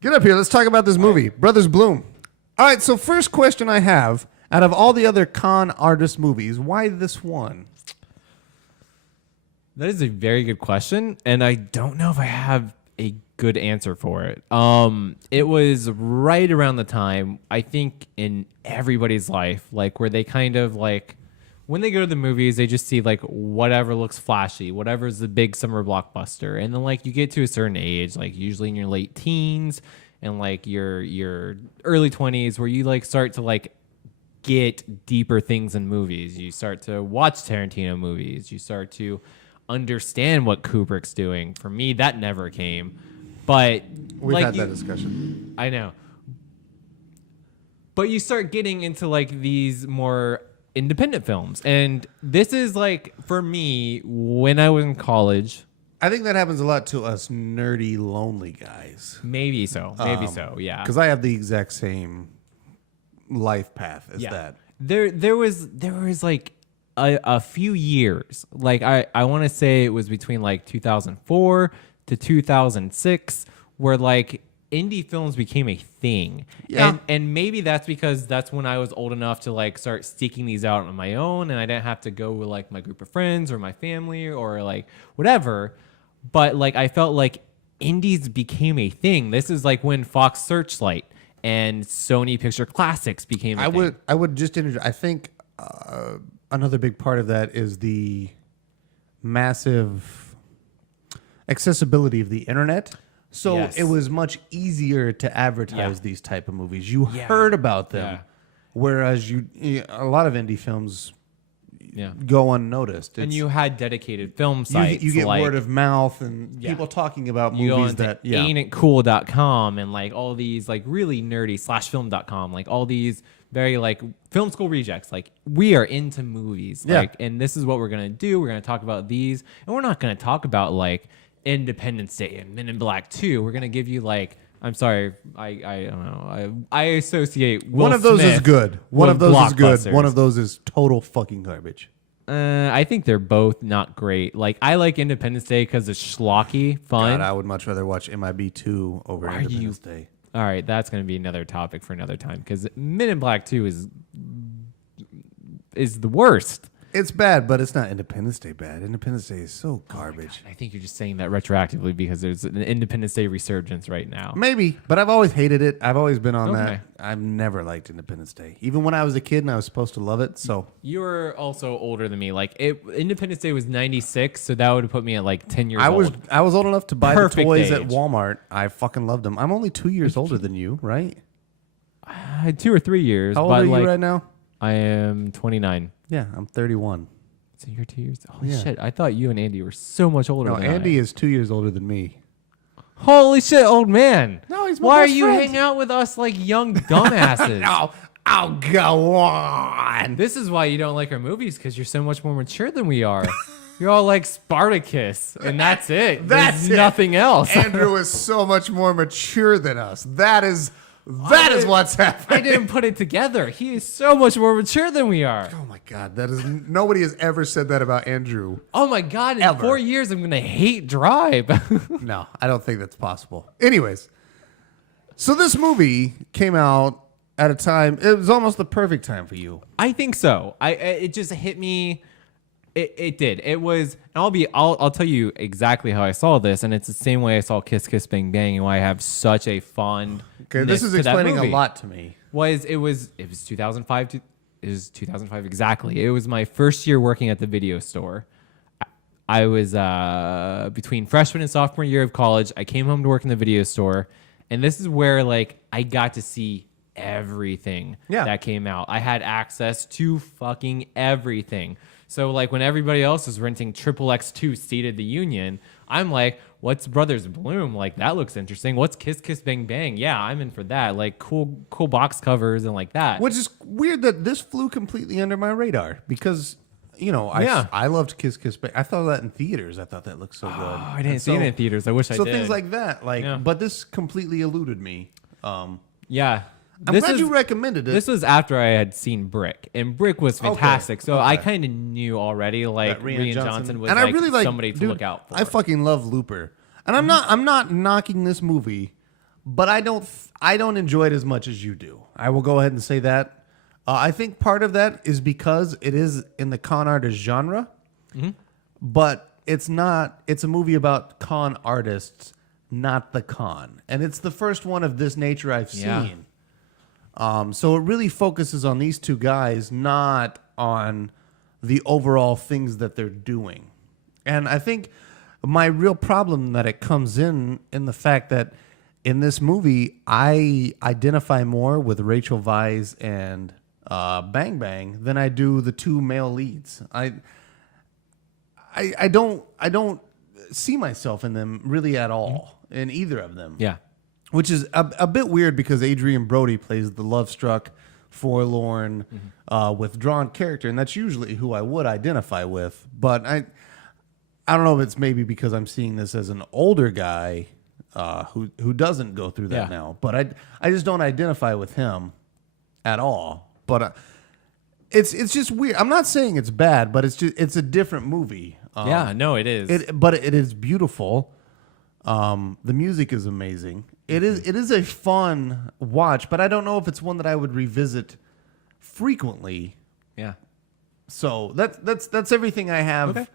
Get up here. Let's talk about this movie, Brothers Bloom. All right, so first question I have, out of all the other con artist movies, why this one? That is a very good question, and I don't know if I have a good answer for it. It was right around the time, I think, in everybody's life, like where they kind of like when they go to the movies, they just see like whatever looks flashy, whatever's the big summer blockbuster, and then like you get to a certain age, like usually in your late teens and like your early 20s, where you like start to like get deeper things in movies. You start to watch Tarantino movies. You start to understand what Kubrick's doing. For me, that never came. But We've like had that discussion. I know. But you start getting into like these more independent films. And this is like, for me, when I was in college. I think that happens a lot to us nerdy, lonely guys. Maybe so. Maybe so, yeah. Because I have the exact same life path as Yeah. that. There was like a few years. Like I want to say it was between like 2004 to 2006 where like indie films became a thing. Yeah. And maybe that's because that's when I was old enough to like start seeking these out on my own, and I didn't have to go with like my group of friends or my family or like whatever. But like I felt like indies became a thing. This is like when Fox Searchlight and Sony Picture Classics became a thing. I would just interject. I think another big part of that is the massive accessibility of the internet. So Yes. it was much easier to advertise Yeah. these type of movies. You Yeah. heard about them, Yeah. whereas a lot of indie films Yeah. go unnoticed. And It's- you had dedicated film you, sites. you get like, word of mouth and Yeah. people talking about you go movies into that ain'titcool.com and like all these like really nerdy /film.com, like all these very like film school rejects. Like we are into movies. Yeah. Like, and this is what we're going to do. We're going to talk about these, and we're not going to talk about like Independence Day and Men in Black 2. We're going to give you like, I'm sorry, I don't know. I associate Will one of those Smith is good. One with of those is good. blockbusters. One of those is total fucking garbage. I think they're both not great. Like I like Independence Day because it's schlocky, fun. God, I would much rather watch MIB 2 over Are Independence Day. All right, that's going to be another topic for another time because Men in Black 2 is the worst. It's bad, but it's not Independence Day bad. Independence Day is so garbage. I think you're just saying that retroactively because there's an Independence Day resurgence right now. Maybe, but I've always hated it. I've always been on Okay. that. I've never liked Independence Day. Even when I was a kid and I was supposed to love it. So You're also older than me. Like Independence Day was 96, so that would put me at like 10 years old. I was old enough to buy Perfect the toys age. at Walmart. I fucking loved them. I'm only 2 years older than you, right? 2 or 3 years. How old but are you like, right now? I am 29. Yeah, I'm 31. So you're 2 years. Holy Yeah. shit! I thought you and Andy were so much older. No, than Andy I. is 2 years older than me. Holy shit, old man! No, he's my Why are best you friend. hanging out with us like young dumbasses? Oh, go on. This is why you don't like our movies, because you're so much more mature than we are. You're all like Spartacus, and that's it. That's There's it. nothing else. Andrew is so much more mature than us. That is what's happening. I didn't put it together. He is so much more mature than we are. Oh my God, that is nobody has ever said that about Andrew. Oh my God, in Ever. 4 years, I'm going to hate Drive. No, I don't think that's possible. Anyways, so this movie came out at a time, it was almost the perfect time for you. I think so. It just hit me. It did. It was, and I'll tell you exactly how I saw this, and it's the same way I saw Kiss Kiss Bang Bang, and why I have such a fond. Okay, this is explaining a lot to me. It was 2005. It was 2005 exactly. It was my first year working at the video store. I was between freshman and sophomore year of college. I came home to work in the video store, and this is where like I got to see everything that came out. I had access to fucking everything. So like when everybody else was renting Triple X2 State of the Union, I'm like, what's Brothers Bloom? Like that looks interesting. What's Kiss Kiss Bang Bang? Yeah, I'm in for that. Like cool box covers and like that. Which is weird that this flew completely under my radar because, you know, I loved Kiss Kiss Bang. I thought that in theaters. I thought that looked so good. Oh, I didn't see it in theaters. I wish I did. So things like that, but this completely eluded me. Yeah. I'm glad you recommended it. This was after I had seen Brick, and Brick was fantastic. So I kind of knew already, like Rian Johnson was and I really like somebody to look out for. I fucking love Looper, and I'm not knocking this movie, but I don't enjoy it as much as you do. I will go ahead and say that. I think part of that is because it is in the con artist genre, but it's not. It's a movie about con artists, not the con, and it's the first one of this nature I've seen. So it really focuses on these two guys, not on the overall things that they're doing. And I think my real problem that it comes in the fact that in this movie, I identify more with Rachel Weisz and Bang Bang than I do the two male leads. I don't see myself in them really at all, in either of them. Yeah. Which is a bit weird because Adrien Brody plays the love-struck, forlorn, withdrawn character, and that's usually who I would identify with. But I don't know if it's maybe because I'm seeing this as an older guy who doesn't go through that now. But I just don't identify with him at all. But it's just weird. I'm not saying it's bad, but it's a different movie. No, it is. But it is beautiful. The music is amazing. It is a fun watch, but I don't know if it's one that I would revisit frequently. Yeah. So that's everything I have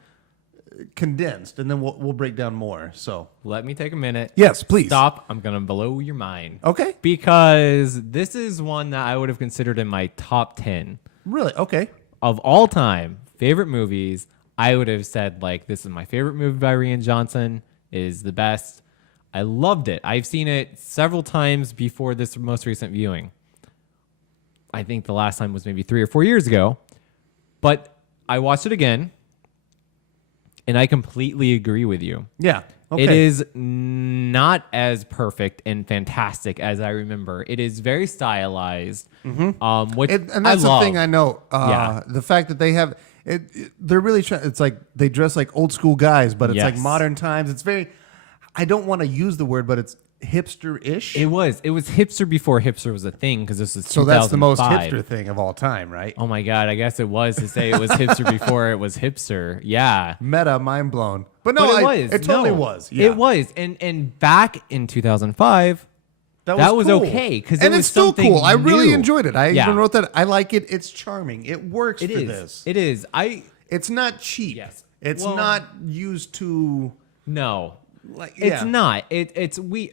condensed, and then we'll break down more. So Let me take a minute. Yes, please. Stop. I'm going to blow your mind. Okay. Because this is one that I would have considered in my top 10 Really? Okay. of all time favorite movies. I would have said, like, this is my favorite movie by Rian Johnson. It is the best. I loved it. I've seen it several times before this most recent viewing. I think the last time was maybe 3 or 4 years ago. But I watched it again, and I completely agree with you. Yeah. Okay. It is not as perfect and fantastic as I remember. It is very stylized, which And that's I love. the thing I know. The fact that they have they're really trying. It's like they dress like old school guys, but it's like modern times. It's very. I don't want to use the word, but it's hipster-ish. It was hipster before hipster was a thing, because this is 2005. So that's the most hipster thing of all time, right? Oh my God, I guess it was to say it was hipster before it was hipster. Yeah. Meta, mind blown. But no, But it was. It totally No, was. Yeah. It was. And back in 2005, that was cool. okay, because and it was it's still something cool. I really new. enjoyed it. I Yeah. even wrote that. I like it. It's charming. It works It for is. this. It is. It's not cheap. Yes. It's Well- not used to. No. Like, It's not. It's we,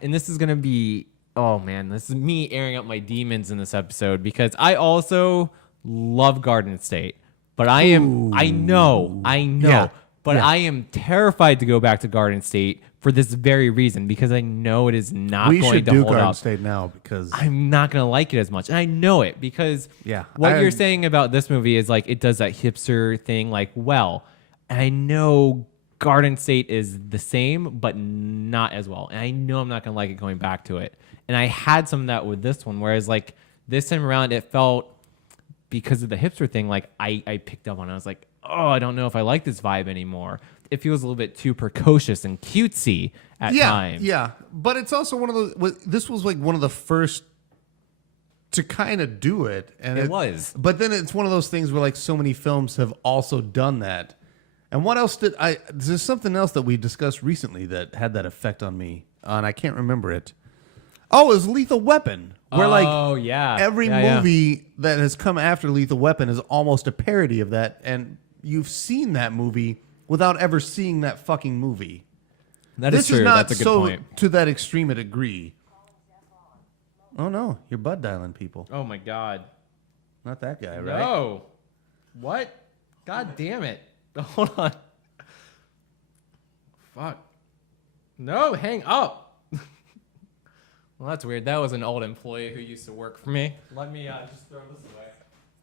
and this is gonna be. Oh man, this is me airing out my demons in this episode, because I also love Garden State, but I know. Yeah. But Yeah. I am terrified to go back to Garden State for this very reason, because I know it is not We going should to do hold Garden up. State now because I'm not going to like it as much. And I know it because Yeah, what you're saying about this movie is like it does that hipster thing like well. And I know Garden State is the same, but not as well. And I know I'm not going to like it going back to it. And I had some of that with this one, whereas like this time around it felt, because of the hipster thing, like I picked up on it. I was like, oh, I don't know if I like this vibe anymore. It feels a little bit too precocious and cutesy at times. Yeah, but it's also one of those. This was like one of the first to kind of do it, and It was. But then it's one of those things where like so many films have also done that. And what else did I? There's something else that we discussed recently that had that effect on me, and I can't remember it. Oh, it was Lethal Weapon, where every movie that has come after Lethal Weapon is almost a parody of that, and you've seen that movie without ever seeing that fucking movie. That is true. This is not That's a good so point. to that extreme a degree. Oh no, you're butt dialing people. Oh my God. Not that guy, right? No. What? God damn it. Hold on. Fuck. No, hang up. Well, that's weird. That was an old employee who used to work for me. Let me just throw this away.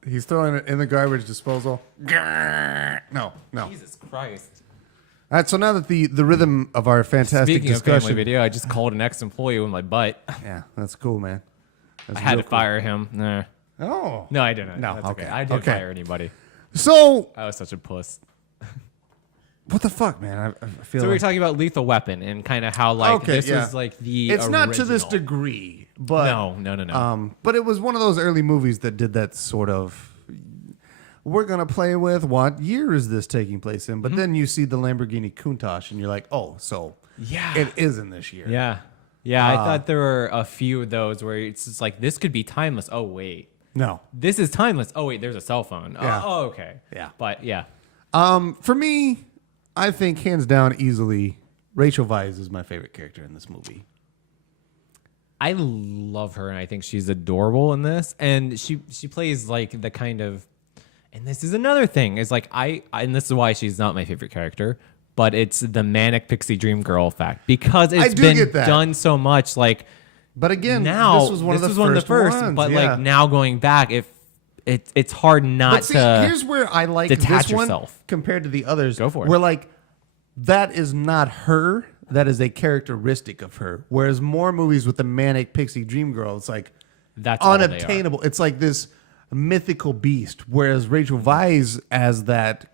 He's throwing it in the garbage disposal. No. Jesus Christ. All right, so now that the rhythm of our fantastic Speaking of discussion, family video, I just called an ex-employee with my butt. yeah, that's cool, man. That's I had real to fire him. Nah. cool. Oh, No, I didn't. No, That's okay. I didn't Okay. fire anybody. so I was such a puss. what the fuck, man? I feel So we were like talking about Lethal Weapon and kind of how like this was like the It's not to this original. degree, but No. But it was one of those early movies that did that sort of. We're gonna play with what year is this taking place in? But then you see the Lamborghini Countach, and you're like, oh, so Yeah. it is in this year. Yeah, I thought there were a few of those where it's just like, this could be timeless. Oh, wait. No. This is timeless. Oh, wait, there's a cell phone. Yeah. Oh, okay. Yeah. But yeah. For me, I think hands down, easily, Rachel Weisz is my favorite character in this movie. I love her and I think she's adorable in this. And she plays like the kind of, and this is another thing, is like and this is why she's not my favorite character, but it's the manic pixie dream girl effect, because it's do been get that. done so much. Like, But again, now this was one of the first ones, but yeah. like now going back, it's hard not But see, to. here's where I like detach this one yourself. compared to the others. Go for it. Where like that is not her. That is a characteristic of her. Whereas more movies with the manic pixie dream girl, it's like That's all they are. unobtainable. It's like this mythical beast. Whereas Rachel Weisz as that,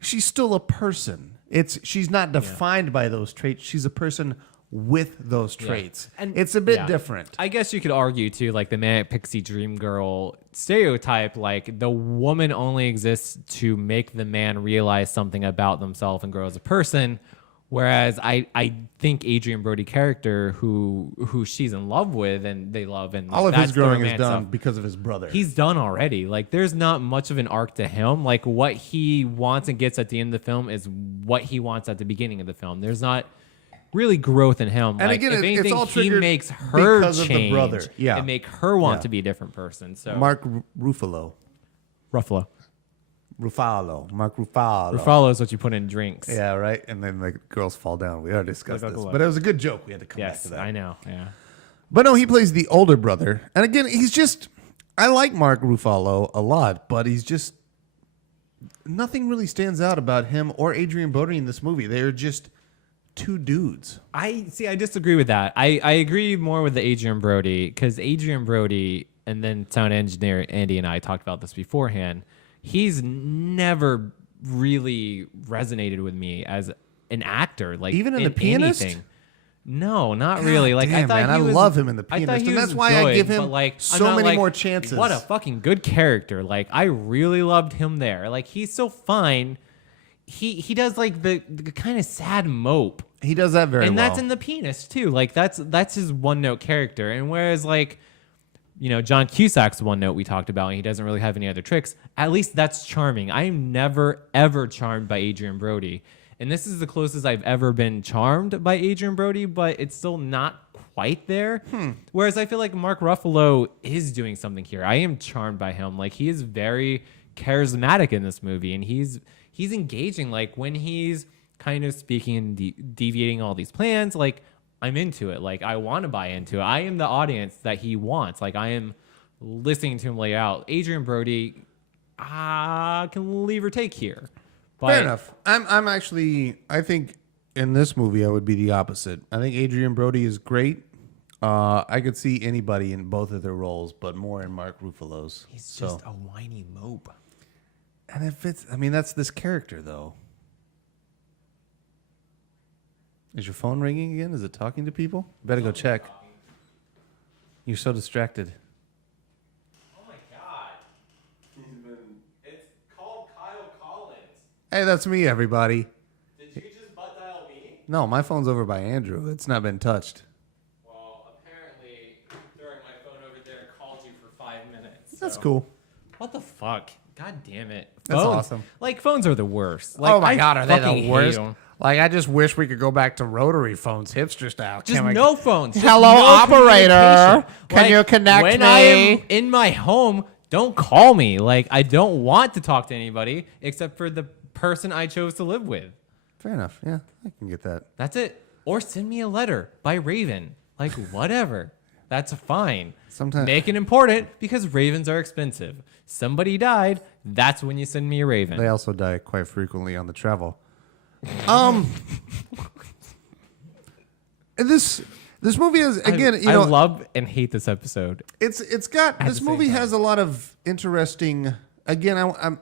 she's still a person. She's not defined by those traits. She's a person with those traits. And it's a bit different. I guess you could argue too, like the manic pixie dream girl stereotype, like the woman only exists to make the man realize something about themselves and grow as a person. Whereas I think Adrien Brody character who she's in love with and they love, and All of that's his the growing is romance done stuff. because of his brother. He's done already. Like there's not much of an arc to him. Like what he wants and gets at the end of the film is what he wants at the beginning of the film. There's not really growth in him. And like, again, if it's anything, all he triggered makes her because of the change brother. Yeah. and make her want Yeah. to be a different person. So Mark Ruffalo. Mark Ruffalo. Ruffalo is what you put in drinks. Yeah, right. And then the girls fall down. We already discussed Look, this, look. but it was a good joke. We had to come back Yes, to that. I know. Yeah. But no, he plays the older brother, and again, he's just. I like Mark Ruffalo a lot, but he's just. Nothing really stands out about him or Adrien Brody in this movie. They're just two dudes. I disagree with that. I agree more with the Adrien Brody, because Adrien Brody and then sound engineer Andy and I talked about this beforehand. He's never really resonated with me as an actor, like Even in The Pianist? anything. No, not really. Like damn, I thought man, I he was, love him in The I thought Pianist, he and was that's why I good, give him but, like, so I'm not many like, more chances. What a fucking good character! Like I really loved him there. Like he's so fine. He does like the kind of sad mope. He does that very well. And that's in The Pianist too. Like that's his one note character. And whereas like, you know, John Cusack's one note we talked about, and he doesn't really have any other tricks. At least that's charming. I am never ever charmed by Adrien Brody, and this is the closest I've ever been charmed by Adrien Brody, but it's still not quite there. Whereas I feel like Mark Ruffalo is doing something here. I am charmed by him. Like he is very charismatic in this movie, and he's he's engaging. Like when he's kind of speaking and deviating all these plans, like I'm into it. Like I want to buy into it. I am the audience that he wants. Like I am listening to him lay out. Adrien Brody, can leave or take here. But Fair enough. I think in this movie I would be the opposite. I think Adrien Brody is great. I could see anybody in both of their roles, but more in Mark Ruffalo's. He's just a whiny mope. And it fits. I mean, that's this character, though. Is your phone ringing again? Is it talking to people? Better go check. You're so distracted. Oh my God. It's called Kyle Collins. Hey, that's me, everybody. Did you just butt dial me? No, my phone's over by Andrew. It's not been touched. Well, apparently, throwing my phone over there called you for 5 minutes. That's so. cool. What the fuck? God damn it. That's Phones, awesome. Like, phones are the worst. Like, Oh my I God, are they fucking the hate worst? 'em. Like, I just wish we could go back to rotary phones, hipster style. Just no phones. Just Hello, no operator. communication. Can you connect when me? I am in my home, don't call me. Like, I don't want to talk to anybody except for the person I chose to live with. Fair enough. Yeah, I can get that. That's it. Or send me a letter by Raven. Like, whatever. That's fine. Sometimes- Make it important because ravens are expensive. Somebody died. That's when you send me a raven. They also die quite frequently on the travel. This movie is again. I love and hate this episode. It's got At this the same movie time. has a lot of interesting. Again, I'm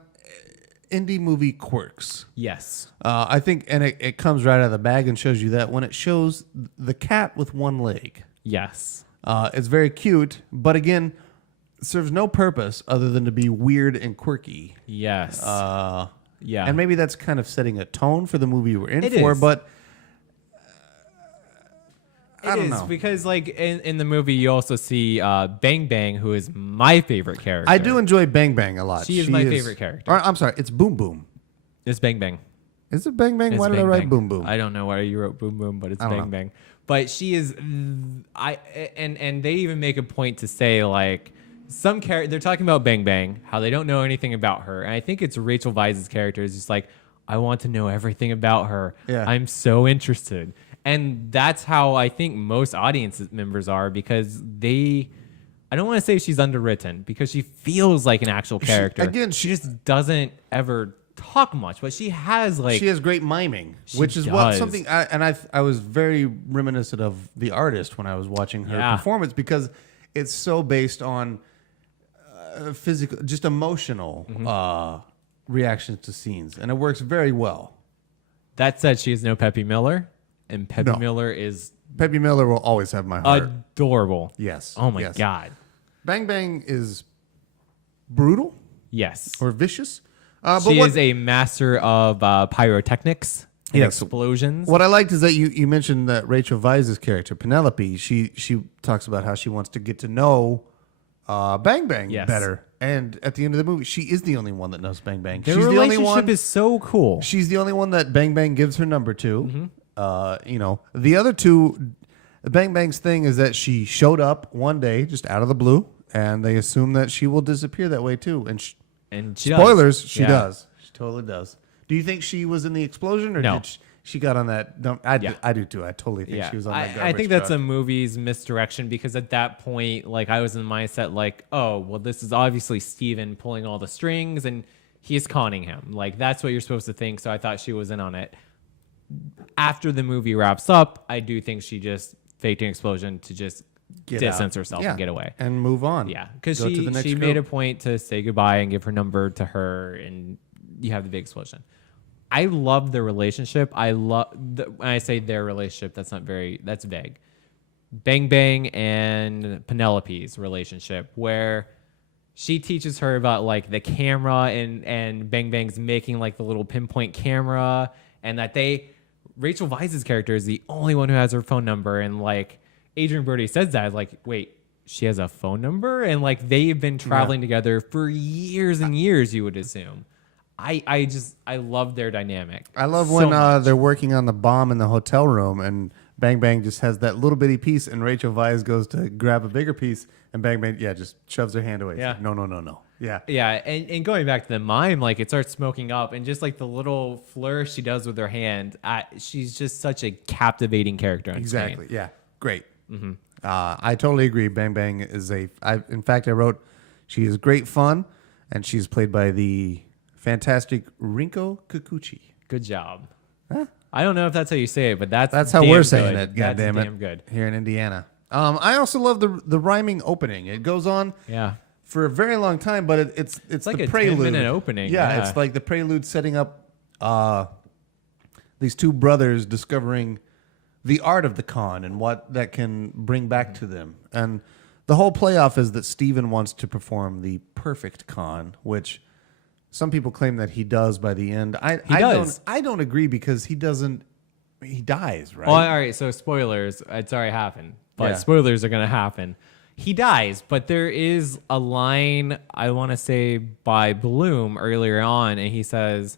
indie movie quirks. Yes. I think, and it comes right out of the bag and shows you that when it shows the cat with one leg. Yes. It's very cute, but again, serves no purpose other than to be weird and quirky. Yes. Yeah. And maybe that's kind of setting a tone for the movie we're in It for, is. but It I don't is, know. because like in the movie you also see Bang Bang, who is my favorite character. I do enjoy Bang Bang a lot. She is my favorite character. Or, I'm sorry, it's Boom Boom. It's Bang Bang. Is it Bang Bang? It's Why did I Bang write Bang. Boom Boom? I don't know why you wrote Boom Boom, but it's I don't Bang know. Bang. But she is and they even make a point to say like some character they're talking about Bang Bang, how they don't know anything about her. And I think it's Rachel Weisz's character is just like, I want to know everything about her. Yeah. I'm so interested. And that's how I think most audience members are, because I don't want to say she's underwritten because she feels like an actual character. She just doesn't ever talk much, but she has like She has great miming, She which is does. I was very reminiscent of The Artist when I was watching her Yeah. performance, because it's so based on physical, just emotional reactions to scenes, and it works very well. That said, she is no Peppy Miller, and Peppy No. Miller is Peppy Miller will always have my heart. adorable. Yes. Oh my yes. God. Bang Bang is brutal Yes. or vicious. She is a master of pyrotechnics and Yes. explosions. What I liked is that you mentioned that Rachel Weisz's character Penelope. She talks about how she wants to get to know Bang Bang Yes. better, and at the end of the movie, she is the only one that knows Bang Bang. Their She's the only relationship one. is so cool. She's the only one that Bang Bang gives her number to. Mm-hmm. The other two, Bang Bang's thing is that she showed up one day just out of the blue, and they assume that she will disappear that way too. And And she spoilers, does. she Yeah. does. She totally does. Do you think she was in the explosion, or No. did she got on that? Dump? I do too. I totally think Yeah, she was on that. I Garbage think that's truck. a movie's misdirection, because at that point, like I was in the mindset like, oh, well, this is obviously Steven pulling all the strings and he's conning him. Like that's what you're supposed to think. So I thought she was in on it. After the movie wraps up, I do think she just faked an explosion to just Get distance out. herself Yeah. and get away. and move on. Yeah, because Go to the next she made a group. point to say goodbye and give her number to her, and you have the big explosion. I love the relationship. When I say their relationship, that's vague. Bang Bang and Penelope's relationship, where she teaches her about like the camera, and Bang Bang's making like the little pinpoint camera, and that Rachel Weisz's character is the only one who has her phone number, and like Adrien Brody says that, like, wait, she has a phone number? And like they've been traveling together for years and years, you would assume. I love their dynamic. I love so when much. they're working on the bomb in the hotel room, and Bang Bang just has that little bitty piece, and Rachel Weisz goes to grab a bigger piece, and Bang Bang, just shoves her hand away. She's Yeah. like, no. Yeah. Yeah, and going back to the mime, like it starts smoking up, and just like the little flourish she does with her hand, she's just such a captivating character. On Exactly. screen. Yeah. Great. Mm-hmm. I totally agree. Bang Bang is in fact, I wrote, she is great fun, and she's played by the fantastic Rinko Kikuchi. Good job. Huh? I don't know if that's how you say it, but that's how damn we're saying good. it. God That's damn it. damn good. Here in Indiana. I also love the rhyming opening. It goes on Yeah. for a very long time, but it's like the a prelude. 10-minute opening. Yeah, Yeah. it's like the prelude setting up these two brothers discovering the art of the con and what that can bring back to them. And the whole playoff is that Steven wants to perform the perfect con, which some people claim that he does by the end. I does. don't agree because he doesn't. He dies, right? Well, all right. So spoilers. It's already happened, but Yeah. spoilers are gonna happen. He dies, but there is a line I want to say by Bloom earlier on, and he says,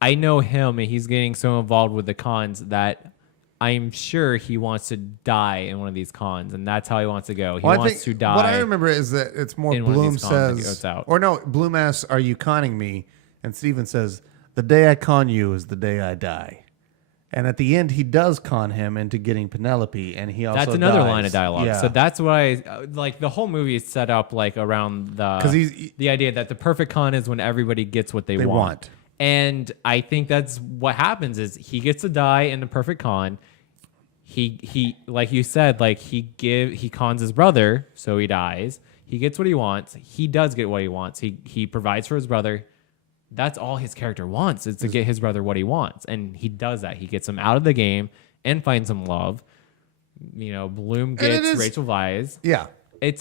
"I know him, and he's getting so involved with the cons that I'm sure he wants to die in one of these cons, and that's how he wants to go. He wants to die." What I remember is that it's more in one of Bloom these cons that says, goes out. or no, Bloom asks, "Are you conning me?" And Steven says, "The day I con you is the day I die." And at the end, he does con him into getting Penelope, and he also That's another dies. line of dialogue. Yeah. So that's why, like, the whole movie is set up like around the idea that the perfect con is when everybody gets what they want. And I think that's what happens is he gets to die in the perfect con. He like you said, like he cons his brother, so he dies. He gets what he wants. He does get what he wants. He provides for his brother. That's all his character wants is to get his brother what he wants. And he does that. He gets him out of the game and finds him love. You know, Bloom gets Rachel Weisz. Yeah.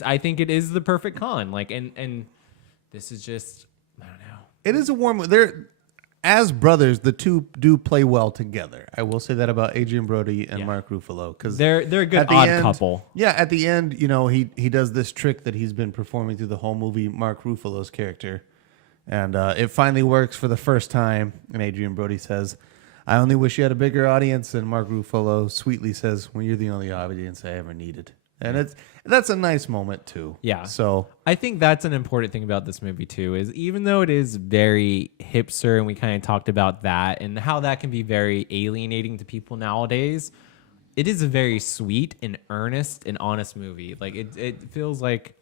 I think it is the perfect con. Like, and this is just, I don't know. It is a warm. They're as brothers. The two do play well together. I will say that about Adrien Brody and Mark Ruffalo because They're a good odd couple. Yeah, at the end, you know, he does this trick that he's been performing through the whole movie. Mark Ruffalo's character, and it finally works for the first time. And Adrien Brody says, "I only wish you had a bigger audience." And Mark Ruffalo sweetly says, "Well, you're the only audience I ever needed." And that's a nice moment too. Yeah. So I think that's an important thing about this movie too, is even though it is very hipster and we kind of talked about that and how that can be very alienating to people nowadays, it is a very sweet and earnest and honest movie. Like it feels like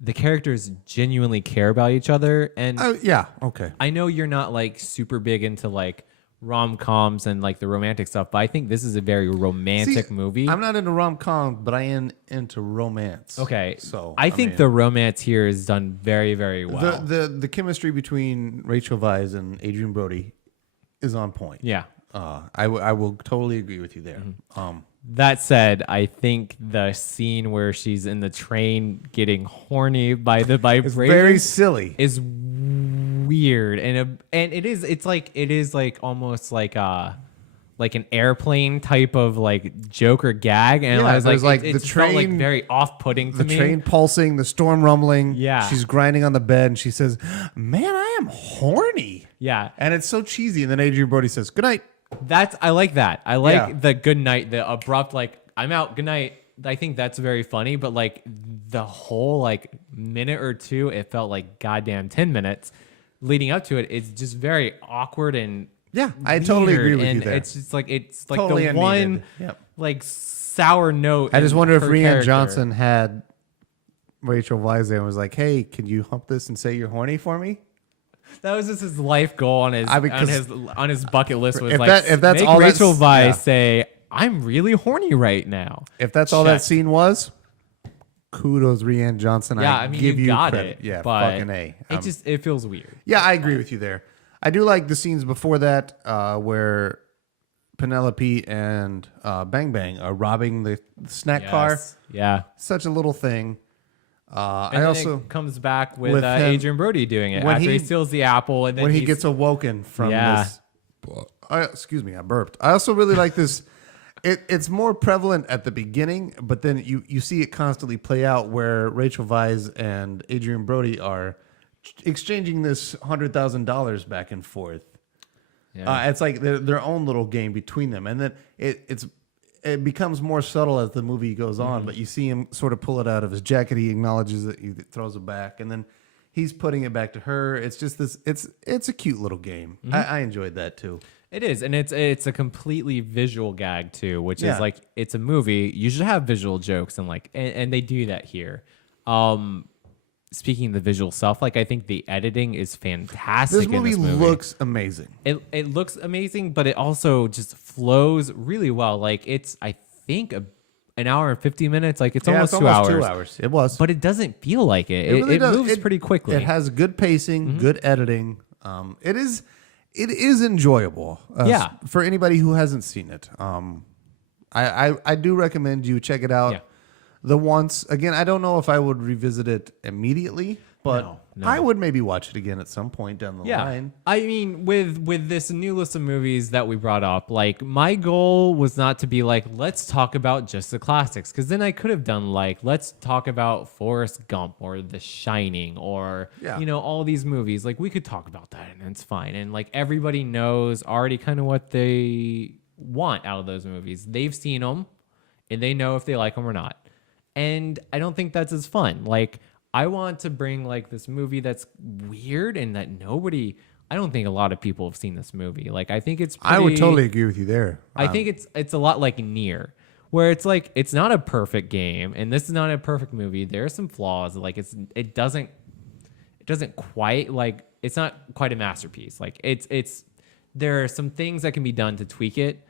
the characters genuinely care about each other. And yeah, okay. I know you're not like super big into like rom-coms and like the romantic stuff, but I think this is a very romantic movie. I'm not into rom-com, but I am into romance. Okay. So I think the romance here is done very, very well. The chemistry between Rachel Weisz and Adrien Brody is on point. Yeah. I will totally agree with you there. Mm-hmm. That said, I think the scene where she's in the train getting horny by the vibration it's very silly. Is weird, and it is like almost like an airplane type of like joke or gag, and Yeah, I was like, the it felt like very off-putting to me. The train pulsing, the storm rumbling. Yeah. She's grinding on the bed, and she says, "Man, I am horny." Yeah, and it's so cheesy. And then Adrien Brody says, "Good night." I like that. I like the good night, the abrupt like I'm out, good night. I think that's very funny, but like the whole like minute or two, it felt like goddamn 10 minutes leading up to it. It's just very awkward and I totally agree with and you there. It's just like Totally the one unneeded. Yep. like sour note. I just in wonder if her Rian character. Johnson had Rachel Weisz there and was like, "Hey, can you hump this and say you're horny for me?" That was just his life goal on his on his bucket list was if like if that's make all Rachel that's- Weisz yeah. say I'm really horny right now. If that's all that Check. scene was, kudos, Rian Johnson. Yeah, I mean give you got credit. it. Yeah, but fucking A. It feels weird. Yeah, I agree with you there. I do like the scenes before that where Penelope and Bang Bang are robbing the snack car. Yes. Yeah. Such a little thing. And I then also it comes back with with him- Adrien Brody doing it when after he he- steals the apple and then when he gets awoken from this. Excuse me, I burped. I also really like this. It's more prevalent at the beginning, but then you see it constantly play out where Rachel Weisz and Adrien Brody are exchanging this $100,000 back and forth. Yeah. It's like their own little game between them, and then it becomes more subtle as the movie goes on. But you see him sort of pull it out of his jacket. He acknowledges it. He throws it back, and then he's putting it back to her. It's just this. It's a cute little game. I enjoyed that too. It is, and it's a completely visual gag too, which is like it's a movie. You should have visual jokes and they do that here. Speaking of the visual stuff, like I think the editing is fantastic. This movie looks amazing. It looks amazing, but it also just flows really well. Like it's I think an hour and 50 minutes. Like it's almost 2 hours. 2 hours. It was, but it doesn't feel like it. Really it moves pretty quickly. It has good pacing, good editing. It is enjoyable. For anybody who hasn't seen it. I do recommend you check it out. Yeah. The once again, I don't know if I would revisit it immediately, but No. I would maybe watch it again at some point down the line. I mean, with this new list of movies that we brought up, like my goal was not to be like, let's talk about just the classics, because then I could have done like, let's talk about Forrest Gump or The Shining or all these movies. Like we could talk about that and it's fine. And like everybody knows already kind of what they want out of those movies. They've seen them and they know if they like them or not. And I don't think that's as fun. Like, I want to bring like this movie that's weird and that I don't think a lot of people have seen this movie. Like, I think it's I would totally agree with you there. I think it's a lot like Nier, where it's like, it's not a perfect game and this is not a perfect movie. There are some flaws. Like it doesn't quite like, it's not quite a masterpiece. Like there are some things that can be done to tweak it,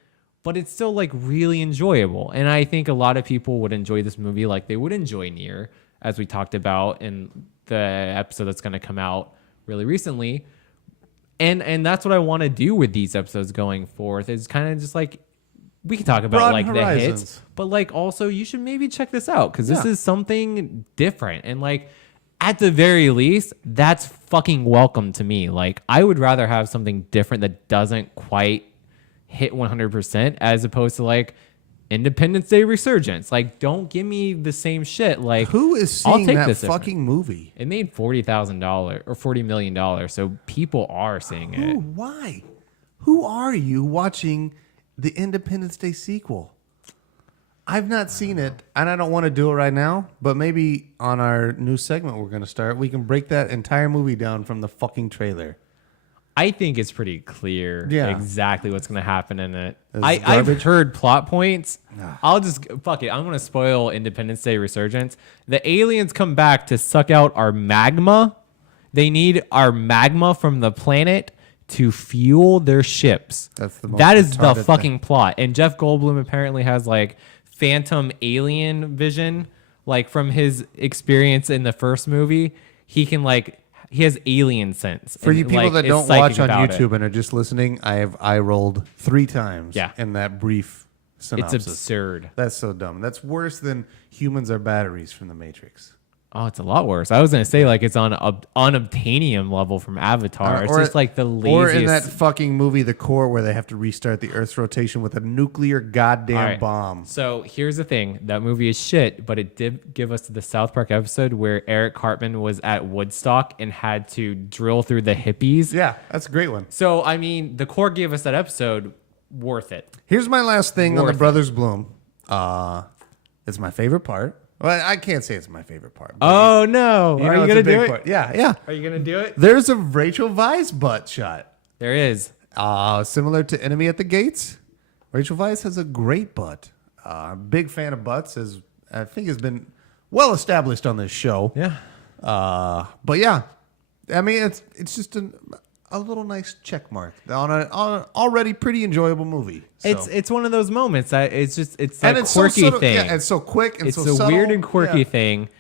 but it's still like really enjoyable. And I think a lot of people would enjoy this movie like they would enjoy Nier, as we talked about in the episode that's going to come out really recently. And that's what I want to do with these episodes going forth, is kind of just like, we can talk about broaden like horizons. The hits, but like also you should maybe check this out because this is something different. And like at the very least, that's fucking welcome to me. Like I would rather have something different that doesn't quite hit 100% as opposed to like Independence Day Resurgence. Like, don't give me the same shit. Like, who is seeing that fucking movie? It made $40,000 or $40 million, so people are seeing it. Why? Who are you watching the Independence Day sequel? I've not seen it, and I don't want to do it right now. But maybe on our new segment we're going to start, we can break that entire movie down from the fucking trailer. I think it's pretty clear exactly what's going to happen in it. I've I've heard plot points. I'll just, fuck it. I'm going to spoil Independence Day Resurgence. The aliens come back to suck out our magma. They need our magma from the planet to fuel their ships. That is the fucking plot. And Jeff Goldblum apparently has like phantom alien vision. Like from his experience in the first movie, he can like... He has alien sense. For you people that don't watch on YouTube and are just listening, I have eye rolled 3 times in that brief synopsis. It's absurd. That's so dumb. That's worse than humans are batteries from the Matrix. Oh, it's a lot worse. I was going to say like it's on unobtainium level from Avatar. It's just like the laziest. Or in that fucking movie, The Core, where they have to restart the Earth's rotation with a nuclear goddamn bomb. So here's the thing. That movie is shit, but it did give us the South Park episode where Eric Cartman was at Woodstock and had to drill through the hippies. Yeah, that's a great one. So, I mean, The Core gave us that episode. Worth it. Here's my last thing on the Brothers Bloom. It's my favorite part. Well, I can't say it's my favorite part. Oh, no. Are you going to do it? Part. Yeah. Are you going to do it? There's a Rachel Weisz butt shot. There is. Similar to Enemy at the Gates. Rachel Weisz has a great butt. Big fan of butts, as I think has been well established on this show. Yeah. But yeah, I mean, it's just a little nice check mark on an already pretty enjoyable movie. So. It's one of those moments that it's that quirky thing. Yeah, it's so quick and it's so a subtle. Weird and quirky thing.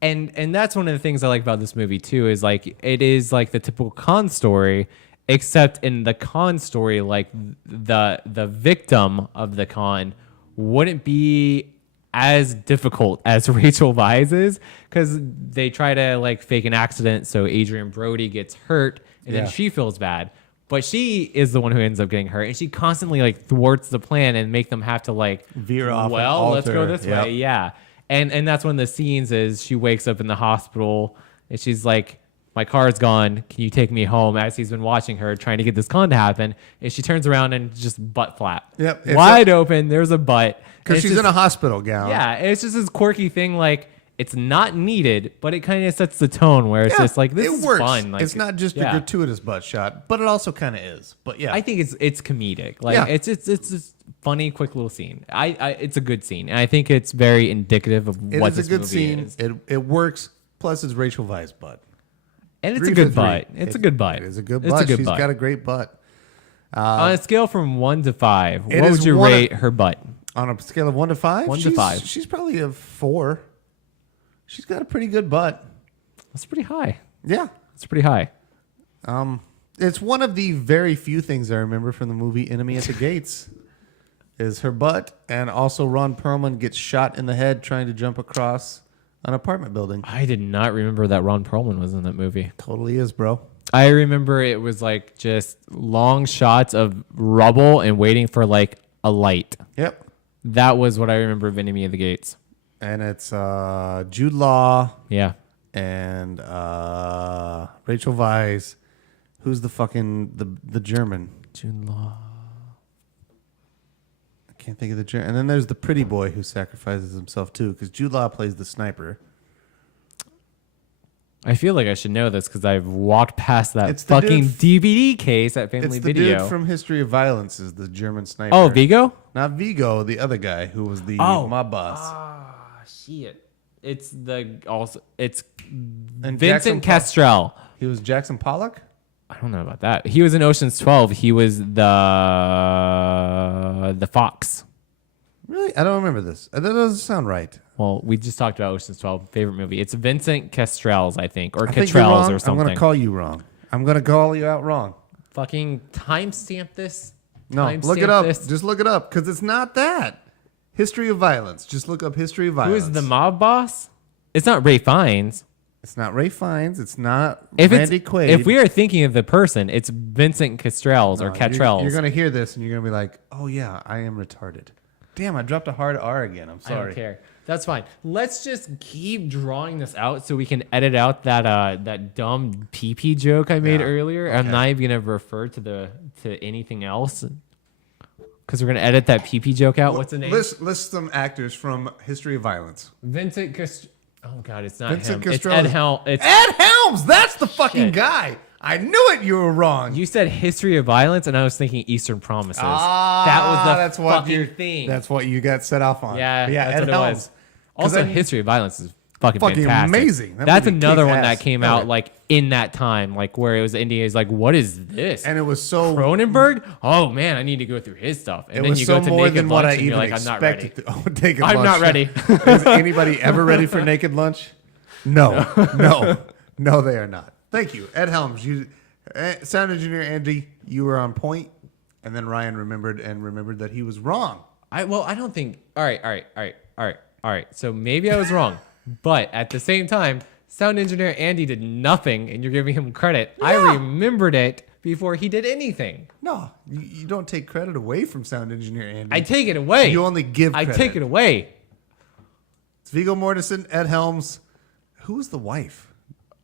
And that's one of the things I like about this movie too, is like it is like the typical con story, except in the con story, like the victim of the con wouldn't be as difficult as Rachel Weisz is, because they try to like fake an accident so Adrien Brody gets hurt and then she feels bad. But she is the one who ends up getting hurt, and she constantly like thwarts the plan and make them have to like veer off. Well, let's go this way. Yeah. And that's one of the scenes is she wakes up in the hospital and she's like, my car's gone. Can you take me home? As he's been watching her trying to get this con to happen. And she turns around and just butt flap. Yep. Wide open. There's a butt. Because she's in a hospital gown. Yeah. It's just this quirky thing. Like, It's not needed, but it kind of sets the tone where it's just like, this is works. fun. Like, it's not just a gratuitous butt shot, but it also kind of is. But yeah, I think it's comedic. Like it's a funny, quick little scene. It's a good scene, and I think it's very indicative of what this movie is. It works. Plus, it's Rachel Weisz' butt. And it's a good butt. It's a good butt. It is a good butt. She's got a great butt. On a scale from 1 to 5, what would you rate her butt? On a scale of 1 to 5? 1 to 5. She's probably a 4. She's got a pretty good butt. That's pretty high. Yeah. It's pretty high. It's one of the very few things I remember from the movie Enemy at the Gates is her butt, and also Ron Perlman gets shot in the head trying to jump across an apartment building. I did not remember that Ron Perlman was in that movie. Totally is, bro. I remember it was like just long shots of rubble and waiting for like a light. Yep. That was what I remember of Enemy of the Gates. And it's Jude Law. Yeah. And Rachel Weisz. Who's the fucking the German? Jude Law. I can't think of the German. And then there's the pretty boy who sacrifices himself too, because Jude Law plays the sniper. I feel like I should know this because I've walked past that It's the fucking dude DVD case at Family It's the Video. dude from History of Violence is the German sniper. Oh, Vigo? Not Vigo, the other guy who was the mob boss. Ah, shit. It's And Vincent Castrell. He was Jackson Pollock? I don't know about that. He was in Ocean's 12. He was the fox. Really? I don't remember this. That doesn't sound right. Well, we just talked about Ocean's 12, favorite movie. It's Vincent Castrell's, I think, or I think you're Catrell's wrong. or something. I'm going to call you wrong. I'm going to call you out wrong. Fucking timestamp this. No, look it up. Just look it up, because it's not that. History of Violence. Just look up History of Violence. Who is the mob boss? It's not Ray Fiennes. It's not Ray Fiennes. It's not Randy Quaid. If we are thinking of the person, it's Vincent Castrell's or Catrell's. You're going to hear this, and you're going to be like, oh, yeah, I am retarded. Damn, I dropped a hard R again. I'm sorry. I don't care. That's fine. Let's just keep drawing this out so we can edit out that dumb pee-pee joke I made earlier. Okay. I'm not even gonna refer to anything else because we're gonna edit that pee-pee joke out. What's the name? List some actors from History of Violence. Vincent Oh God, it's not Vincent him. Castrell. It's Ed Helms. Ed Helms. That's the fucking guy. I knew it. You were wrong. You said History of Violence, and I was thinking Eastern Promises. That was the fucking thing. That's what you got set off on. Yeah, that's Ed what Helms. It was. Also, History of Violence is fucking fantastic. Amazing. That's another one that came out like in that time, like where it was India's like, what is this? And it was so Cronenberg. Oh man, I need to go through his stuff. And it then was you so go to more Naked than what Lunch I and you're even like, I'm not ready. Naked I'm Lunch. not ready. Is anybody ever ready for Naked Lunch? No, they are not. Thank you, Ed Helms. Sound engineer Andy, you were on point, and then Ryan remembered that he was wrong. I don't think. All right. So maybe I was wrong, but at the same time, sound engineer Andy did nothing, and you're giving him credit. Yeah. I remembered it before he did anything. No, you don't take credit away from sound engineer Andy. I take it away. You only give credit. I take it away. It's Viggo Mortensen, Ed Helms. Who was the wife?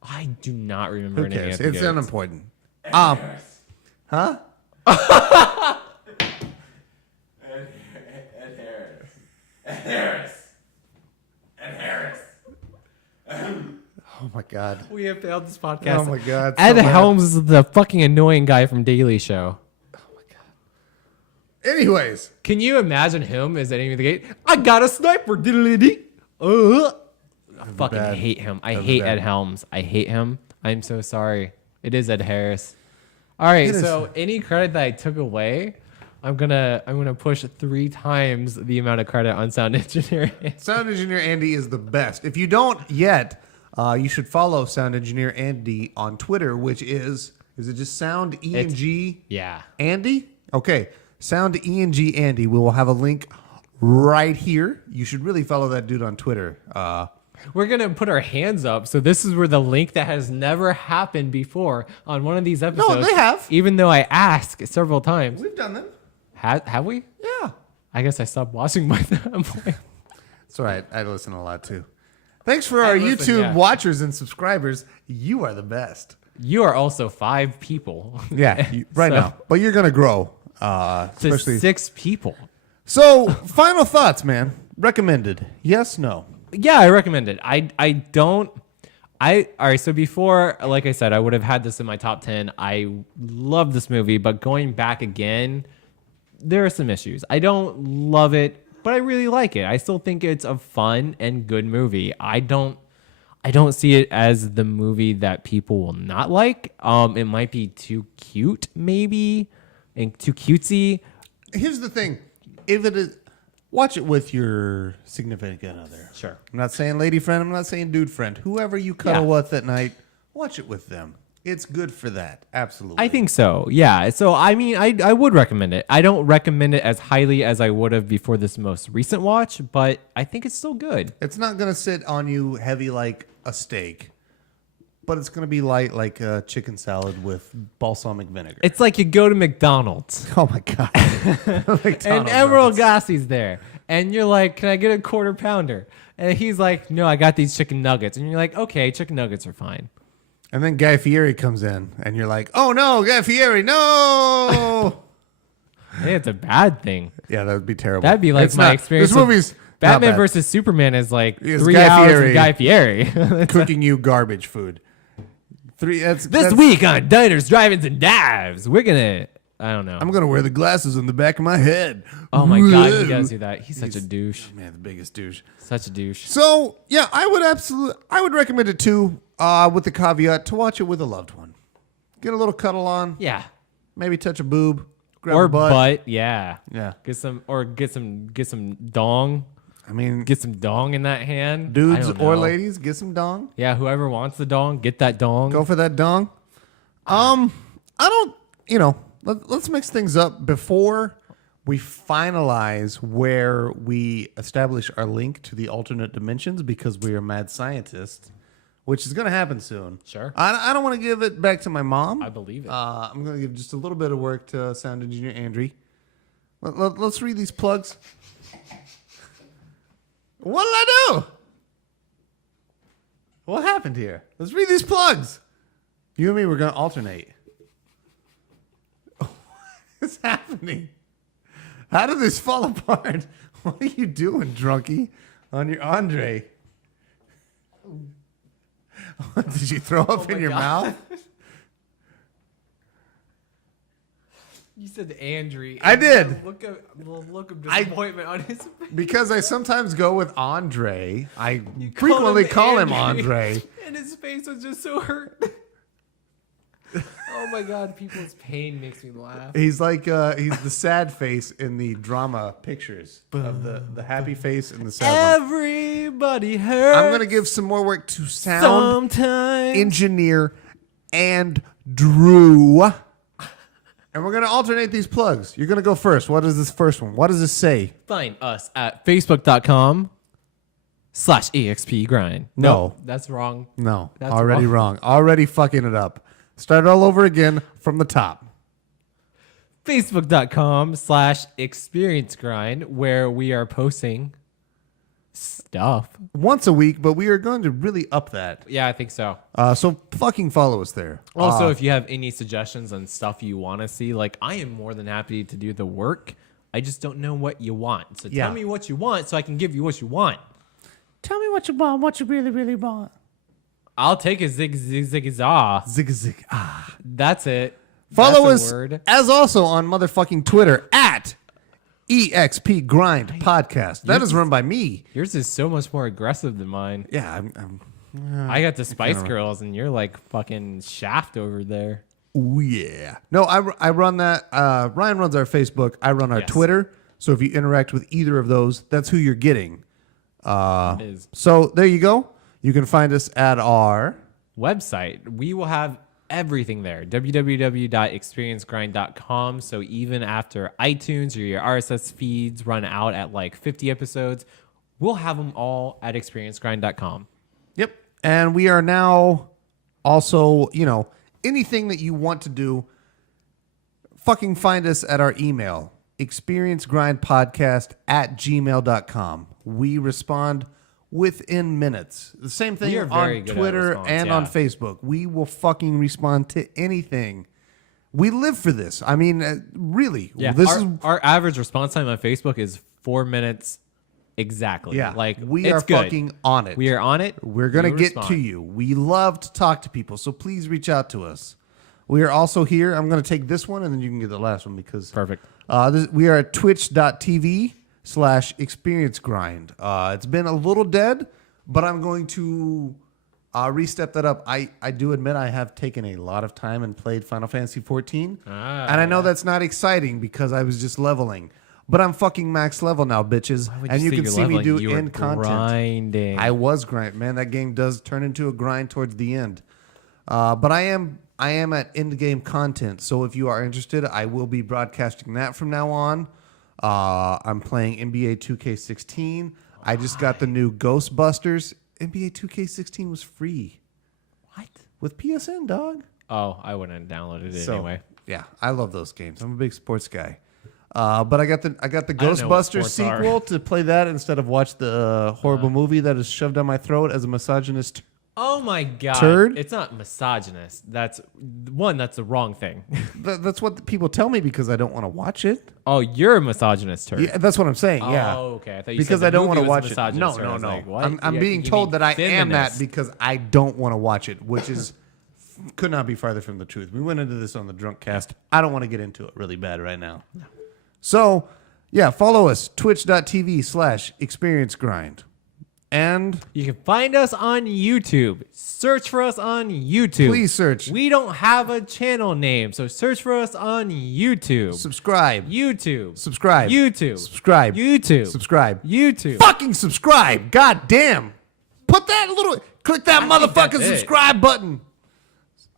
I do not remember. Who cares? It's unimportant. Ed Harris. Huh? Ed Harris. Oh my God. We have failed this podcast. Oh my God. Ed Helms is the fucking annoying guy from Daily Show. Oh my God. Anyways. Can you imagine him as Enemy of the Gate? I got a sniper. Diddly-dee. I fucking hate him. I hate Ed Helms. I hate him. I'm so sorry. It is Ed Harris. All right. So any credit that I took away, I'm gonna push 3 times the amount of credit on sound engineer. Sound engineer Andy is the best. If you don't yet, you should follow sound engineer Andy on Twitter, which is it just sound ENG? Yeah. Andy? Okay. Sound ENG Andy. We will have a link right here. You should really follow that dude on Twitter. We're going to put our hands up. So this is where the link that has never happened before on one of these episodes. No, they have. Even though I asked several times. We've done them. Have we? Yeah. I guess I stopped watching by that point. It's all right. I listen a lot too. Thanks for our YouTube watchers and subscribers. You are the best. You are also 5 people. Yeah, right now. But you're going to grow. Especially to 6 people. So, final thoughts, man. Recommended. Yes, no. Yeah, I recommend it. I don't. All right. So before, like I said, I would have had this in my top 10. I love this movie, but going back again, there are some issues. I don't love it, but I really like it. I still think it's a fun and good movie. I don't see it as the movie that people will not like. It might be too cute, maybe, and too cutesy. Here's the thing. If it is, watch it with your significant other. Sure. I'm not saying lady friend. I'm not saying dude friend. Whoever you cuddle with at night, watch it with them. It's good for that. Absolutely. I think so. Yeah. So, I mean, I would recommend it. I don't recommend it as highly as I would have before this most recent watch, but I think it's still good. It's not going to sit on you heavy like a steak, but it's going to be light like a chicken salad with balsamic vinegar. It's like you go to McDonald's. Oh, my God. And Emerald Gassi's there. And you're like, can I get a quarter pounder? And he's like, no, I got these chicken nuggets. And you're like, okay, chicken nuggets are fine. And then Guy Fieri comes in, and you're like, oh, no, Guy Fieri, no. Hey, it's a bad thing. Yeah, that would be terrible. That'd be like It's my not- experience. This movie's Batman not bad. versus Superman is like It's 3 Guy hours Fieri. of Guy Fieri. Cooking you garbage food. This week on Diners, Drive-Ins, and Dives, we're going to, I don't know. I'm going to wear the glasses on the back of my head. Oh, my God, he Whoa. does do that. He's such a douche. Man, the biggest douche. Such a douche. So, yeah, I would recommend it too, with the caveat to watch it with a loved one. Get a little cuddle on, Yeah. maybe touch a boob, grab Or a butt. yeah. Yeah. Get some dong. I mean, Get some dong in that hand. I dudes don't or know. ladies, get some dong. Yeah, whoever wants the dong, get that dong. Go for that dong. Let's mix things up before we finalize where we establish our link to the alternate dimensions because we are mad scientists, which is going to happen soon. Sure. I don't want to give it back to my mom. I believe it. I'm going to give just a little bit of work to sound engineer Andrew. Let's read these plugs. What did I do? What happened here? Let's read these plugs. You and me, we're going to alternate. What is happening? How did this fall apart? What are you doing, drunkie, on your Andre? Did you throw up in your mouth? You said Andrew. I did. Look of disappointment on his face. Because I sometimes go with Andre. I You frequently call him Andrew, Andre. And his face was just so hurt. Oh my God, people's pain makes me laugh. He's like he's the sad face in the drama pictures of the happy face and the sad one. Everybody hurts. I'm gonna give some more work to sound sometimes. engineer and Drew. And we're gonna alternate these plugs. You're gonna go first. What is this first one? What does this say? Find us at facebook.com/expgrind. No. That's wrong. No, That's already wrong. Already fucking it up. Start all over again from the top. Facebook.com/experiencegrind, where we are posting stuff. Once a week, but we are going to really up that. Yeah, I think so. So fucking follow us there. Also, if you have any suggestions on stuff you want to see, like I am more than happy to do the work. I just don't know what you want. So Yeah. tell me what you want so I can give you what you want. Tell me what you want, what you really, really want. I'll take a zig zig zig za. Zig zig. Ah. That's it. Follow That's a us word. as also on motherfucking Twitter at EXP Grind Podcast. That is run by me. Yours is so much more aggressive than mine. Yeah, I got the Spice Girls, and you're like fucking Shaft over there. oh yeah. No, I run that. Ryan runs our Facebook. I run our Yes. Twitter. So if you interact with either of those, that's who you're getting. It is. So there you go. You can find us at our Website. We will have everything there. www.experiencegrind.com. So even after iTunes or your RSS feeds run out at like 50 episodes, we'll have them all at experiencegrind.com. Yep. And we are now also, anything that you want to do, fucking find us at our email, experiencegrindpodcast@gmail.com. We respond within minutes. The same thing We are very on good at Twitter response, and on yeah. Facebook. We will fucking respond to anything. We live for this. I mean, really. Yeah. This Our average response time on Facebook is 4 minutes Exactly. Yeah, Like we it's are good. fucking on it. We are on it. We're going to We get respond. to you. We love to talk to people, so please reach out to us. We are also here. I'm going to take this one, and then you can get the last one because Perfect. we are at twitch.tv/experiencegrind. It's been a little dead, but I'm going to re-step that up. I do admit I have taken a lot of time and played Final Fantasy 14, and I know that's not exciting because I was just leveling. But I'm fucking max level now, bitches. And you can see me do end content. Grinding. I was grinding. Man, that game does turn into a grind towards the end. But I am at end game content. So if you are interested, I will be broadcasting that from now on. I'm playing NBA 2K16. I just got the new Ghostbusters. NBA 2K16 was free. What? With PSN, dog. Oh, I wouldn't have downloaded it anyway. Yeah, I love those games. I'm a big sports guy. But I got the don't know what Ghostbusters sports are. sequel to play that instead of watch the horrible movie that is shoved down my throat as a misogynist. Oh my god! Turd? It's not misogynist. That's the wrong thing. That's what people tell me because I don't want to watch it. Oh, you're a misogynist turd. Yeah, that's what I'm saying. Yeah. Oh, okay. I thought you because said I the don't want to movie was watch it. misogynist No, turd. I was no. like, what? I'm Yeah, being you told mean that I am that feminist. because I don't want to watch it, which is could not be farther from the truth. We went into this on the drunk cast. I don't want to get into it really bad right now. No. So, yeah, follow us, twitch.tv/experiencegrind. And You can find us on YouTube. Search for us on YouTube. Please search. We don't have a channel name, so search for us on YouTube. subscribe. YouTube. Subscribe. YouTube. Subscribe. YouTube. Subscribe. YouTube. Fucking subscribe. God damn. Click that think motherfucking that's it. subscribe button.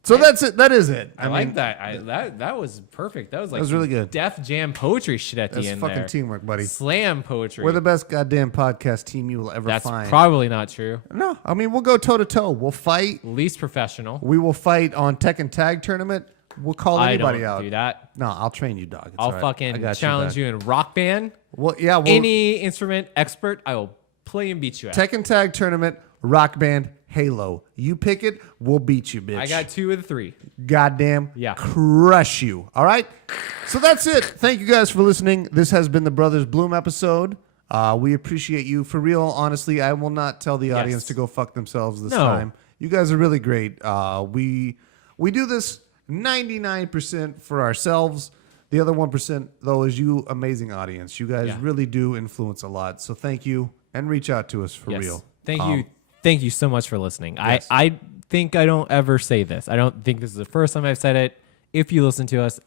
So that's it. That is it. I like that. That was perfect. That was like That was really good. Def Jam poetry shit at That's the end fucking there. teamwork, buddy. Slam poetry. We're the best goddamn podcast team you will ever That's find. probably not true. No, I mean, we'll go toe to toe. We'll fight. Least professional. We will fight on Tekken Tag Tournament. We'll call I anybody don't out. do that. No, I'll train you, dog. It's I'll all right. I fucking got challenge you in rock band. Well, yeah, Any instrument expert, I will play and beat you at. Tekken Tag Tournament, Rock Band, Halo. You pick it, we'll beat you, bitch. I got 2 of the 3. Goddamn Yeah. crush you. All right? So that's it. Thank you guys for listening. This has been the Brothers Bloom episode. We appreciate you. For real, honestly, I will not tell the audience to go fuck themselves this time. You guys are really great. We do this 99% for ourselves. The other 1%, though, is you amazing audience. You guys really do influence a lot. So thank you, and reach out to us for real. Thank you. Thank you so much for listening. Yes. I think I don't ever say this. I don't think this is the first time I've said it. If you listen to us,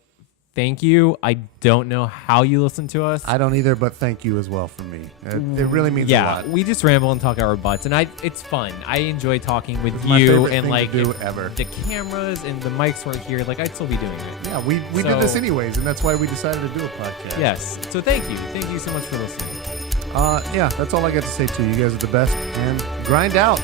thank you. I don't know how you listen to us. I don't either, but thank you as well from me. It really means a lot. We just ramble and talk our butts, and it's fun. I enjoy talking with my you, favorite and thing like to do if ever. the cameras and the mics weren't here, like I'd still be doing it. Yeah, we did this anyways, and that's why we decided to do a podcast. Yes. So thank you so much for listening. Yeah, that's all I got to say to you. You guys are the best, and grind out.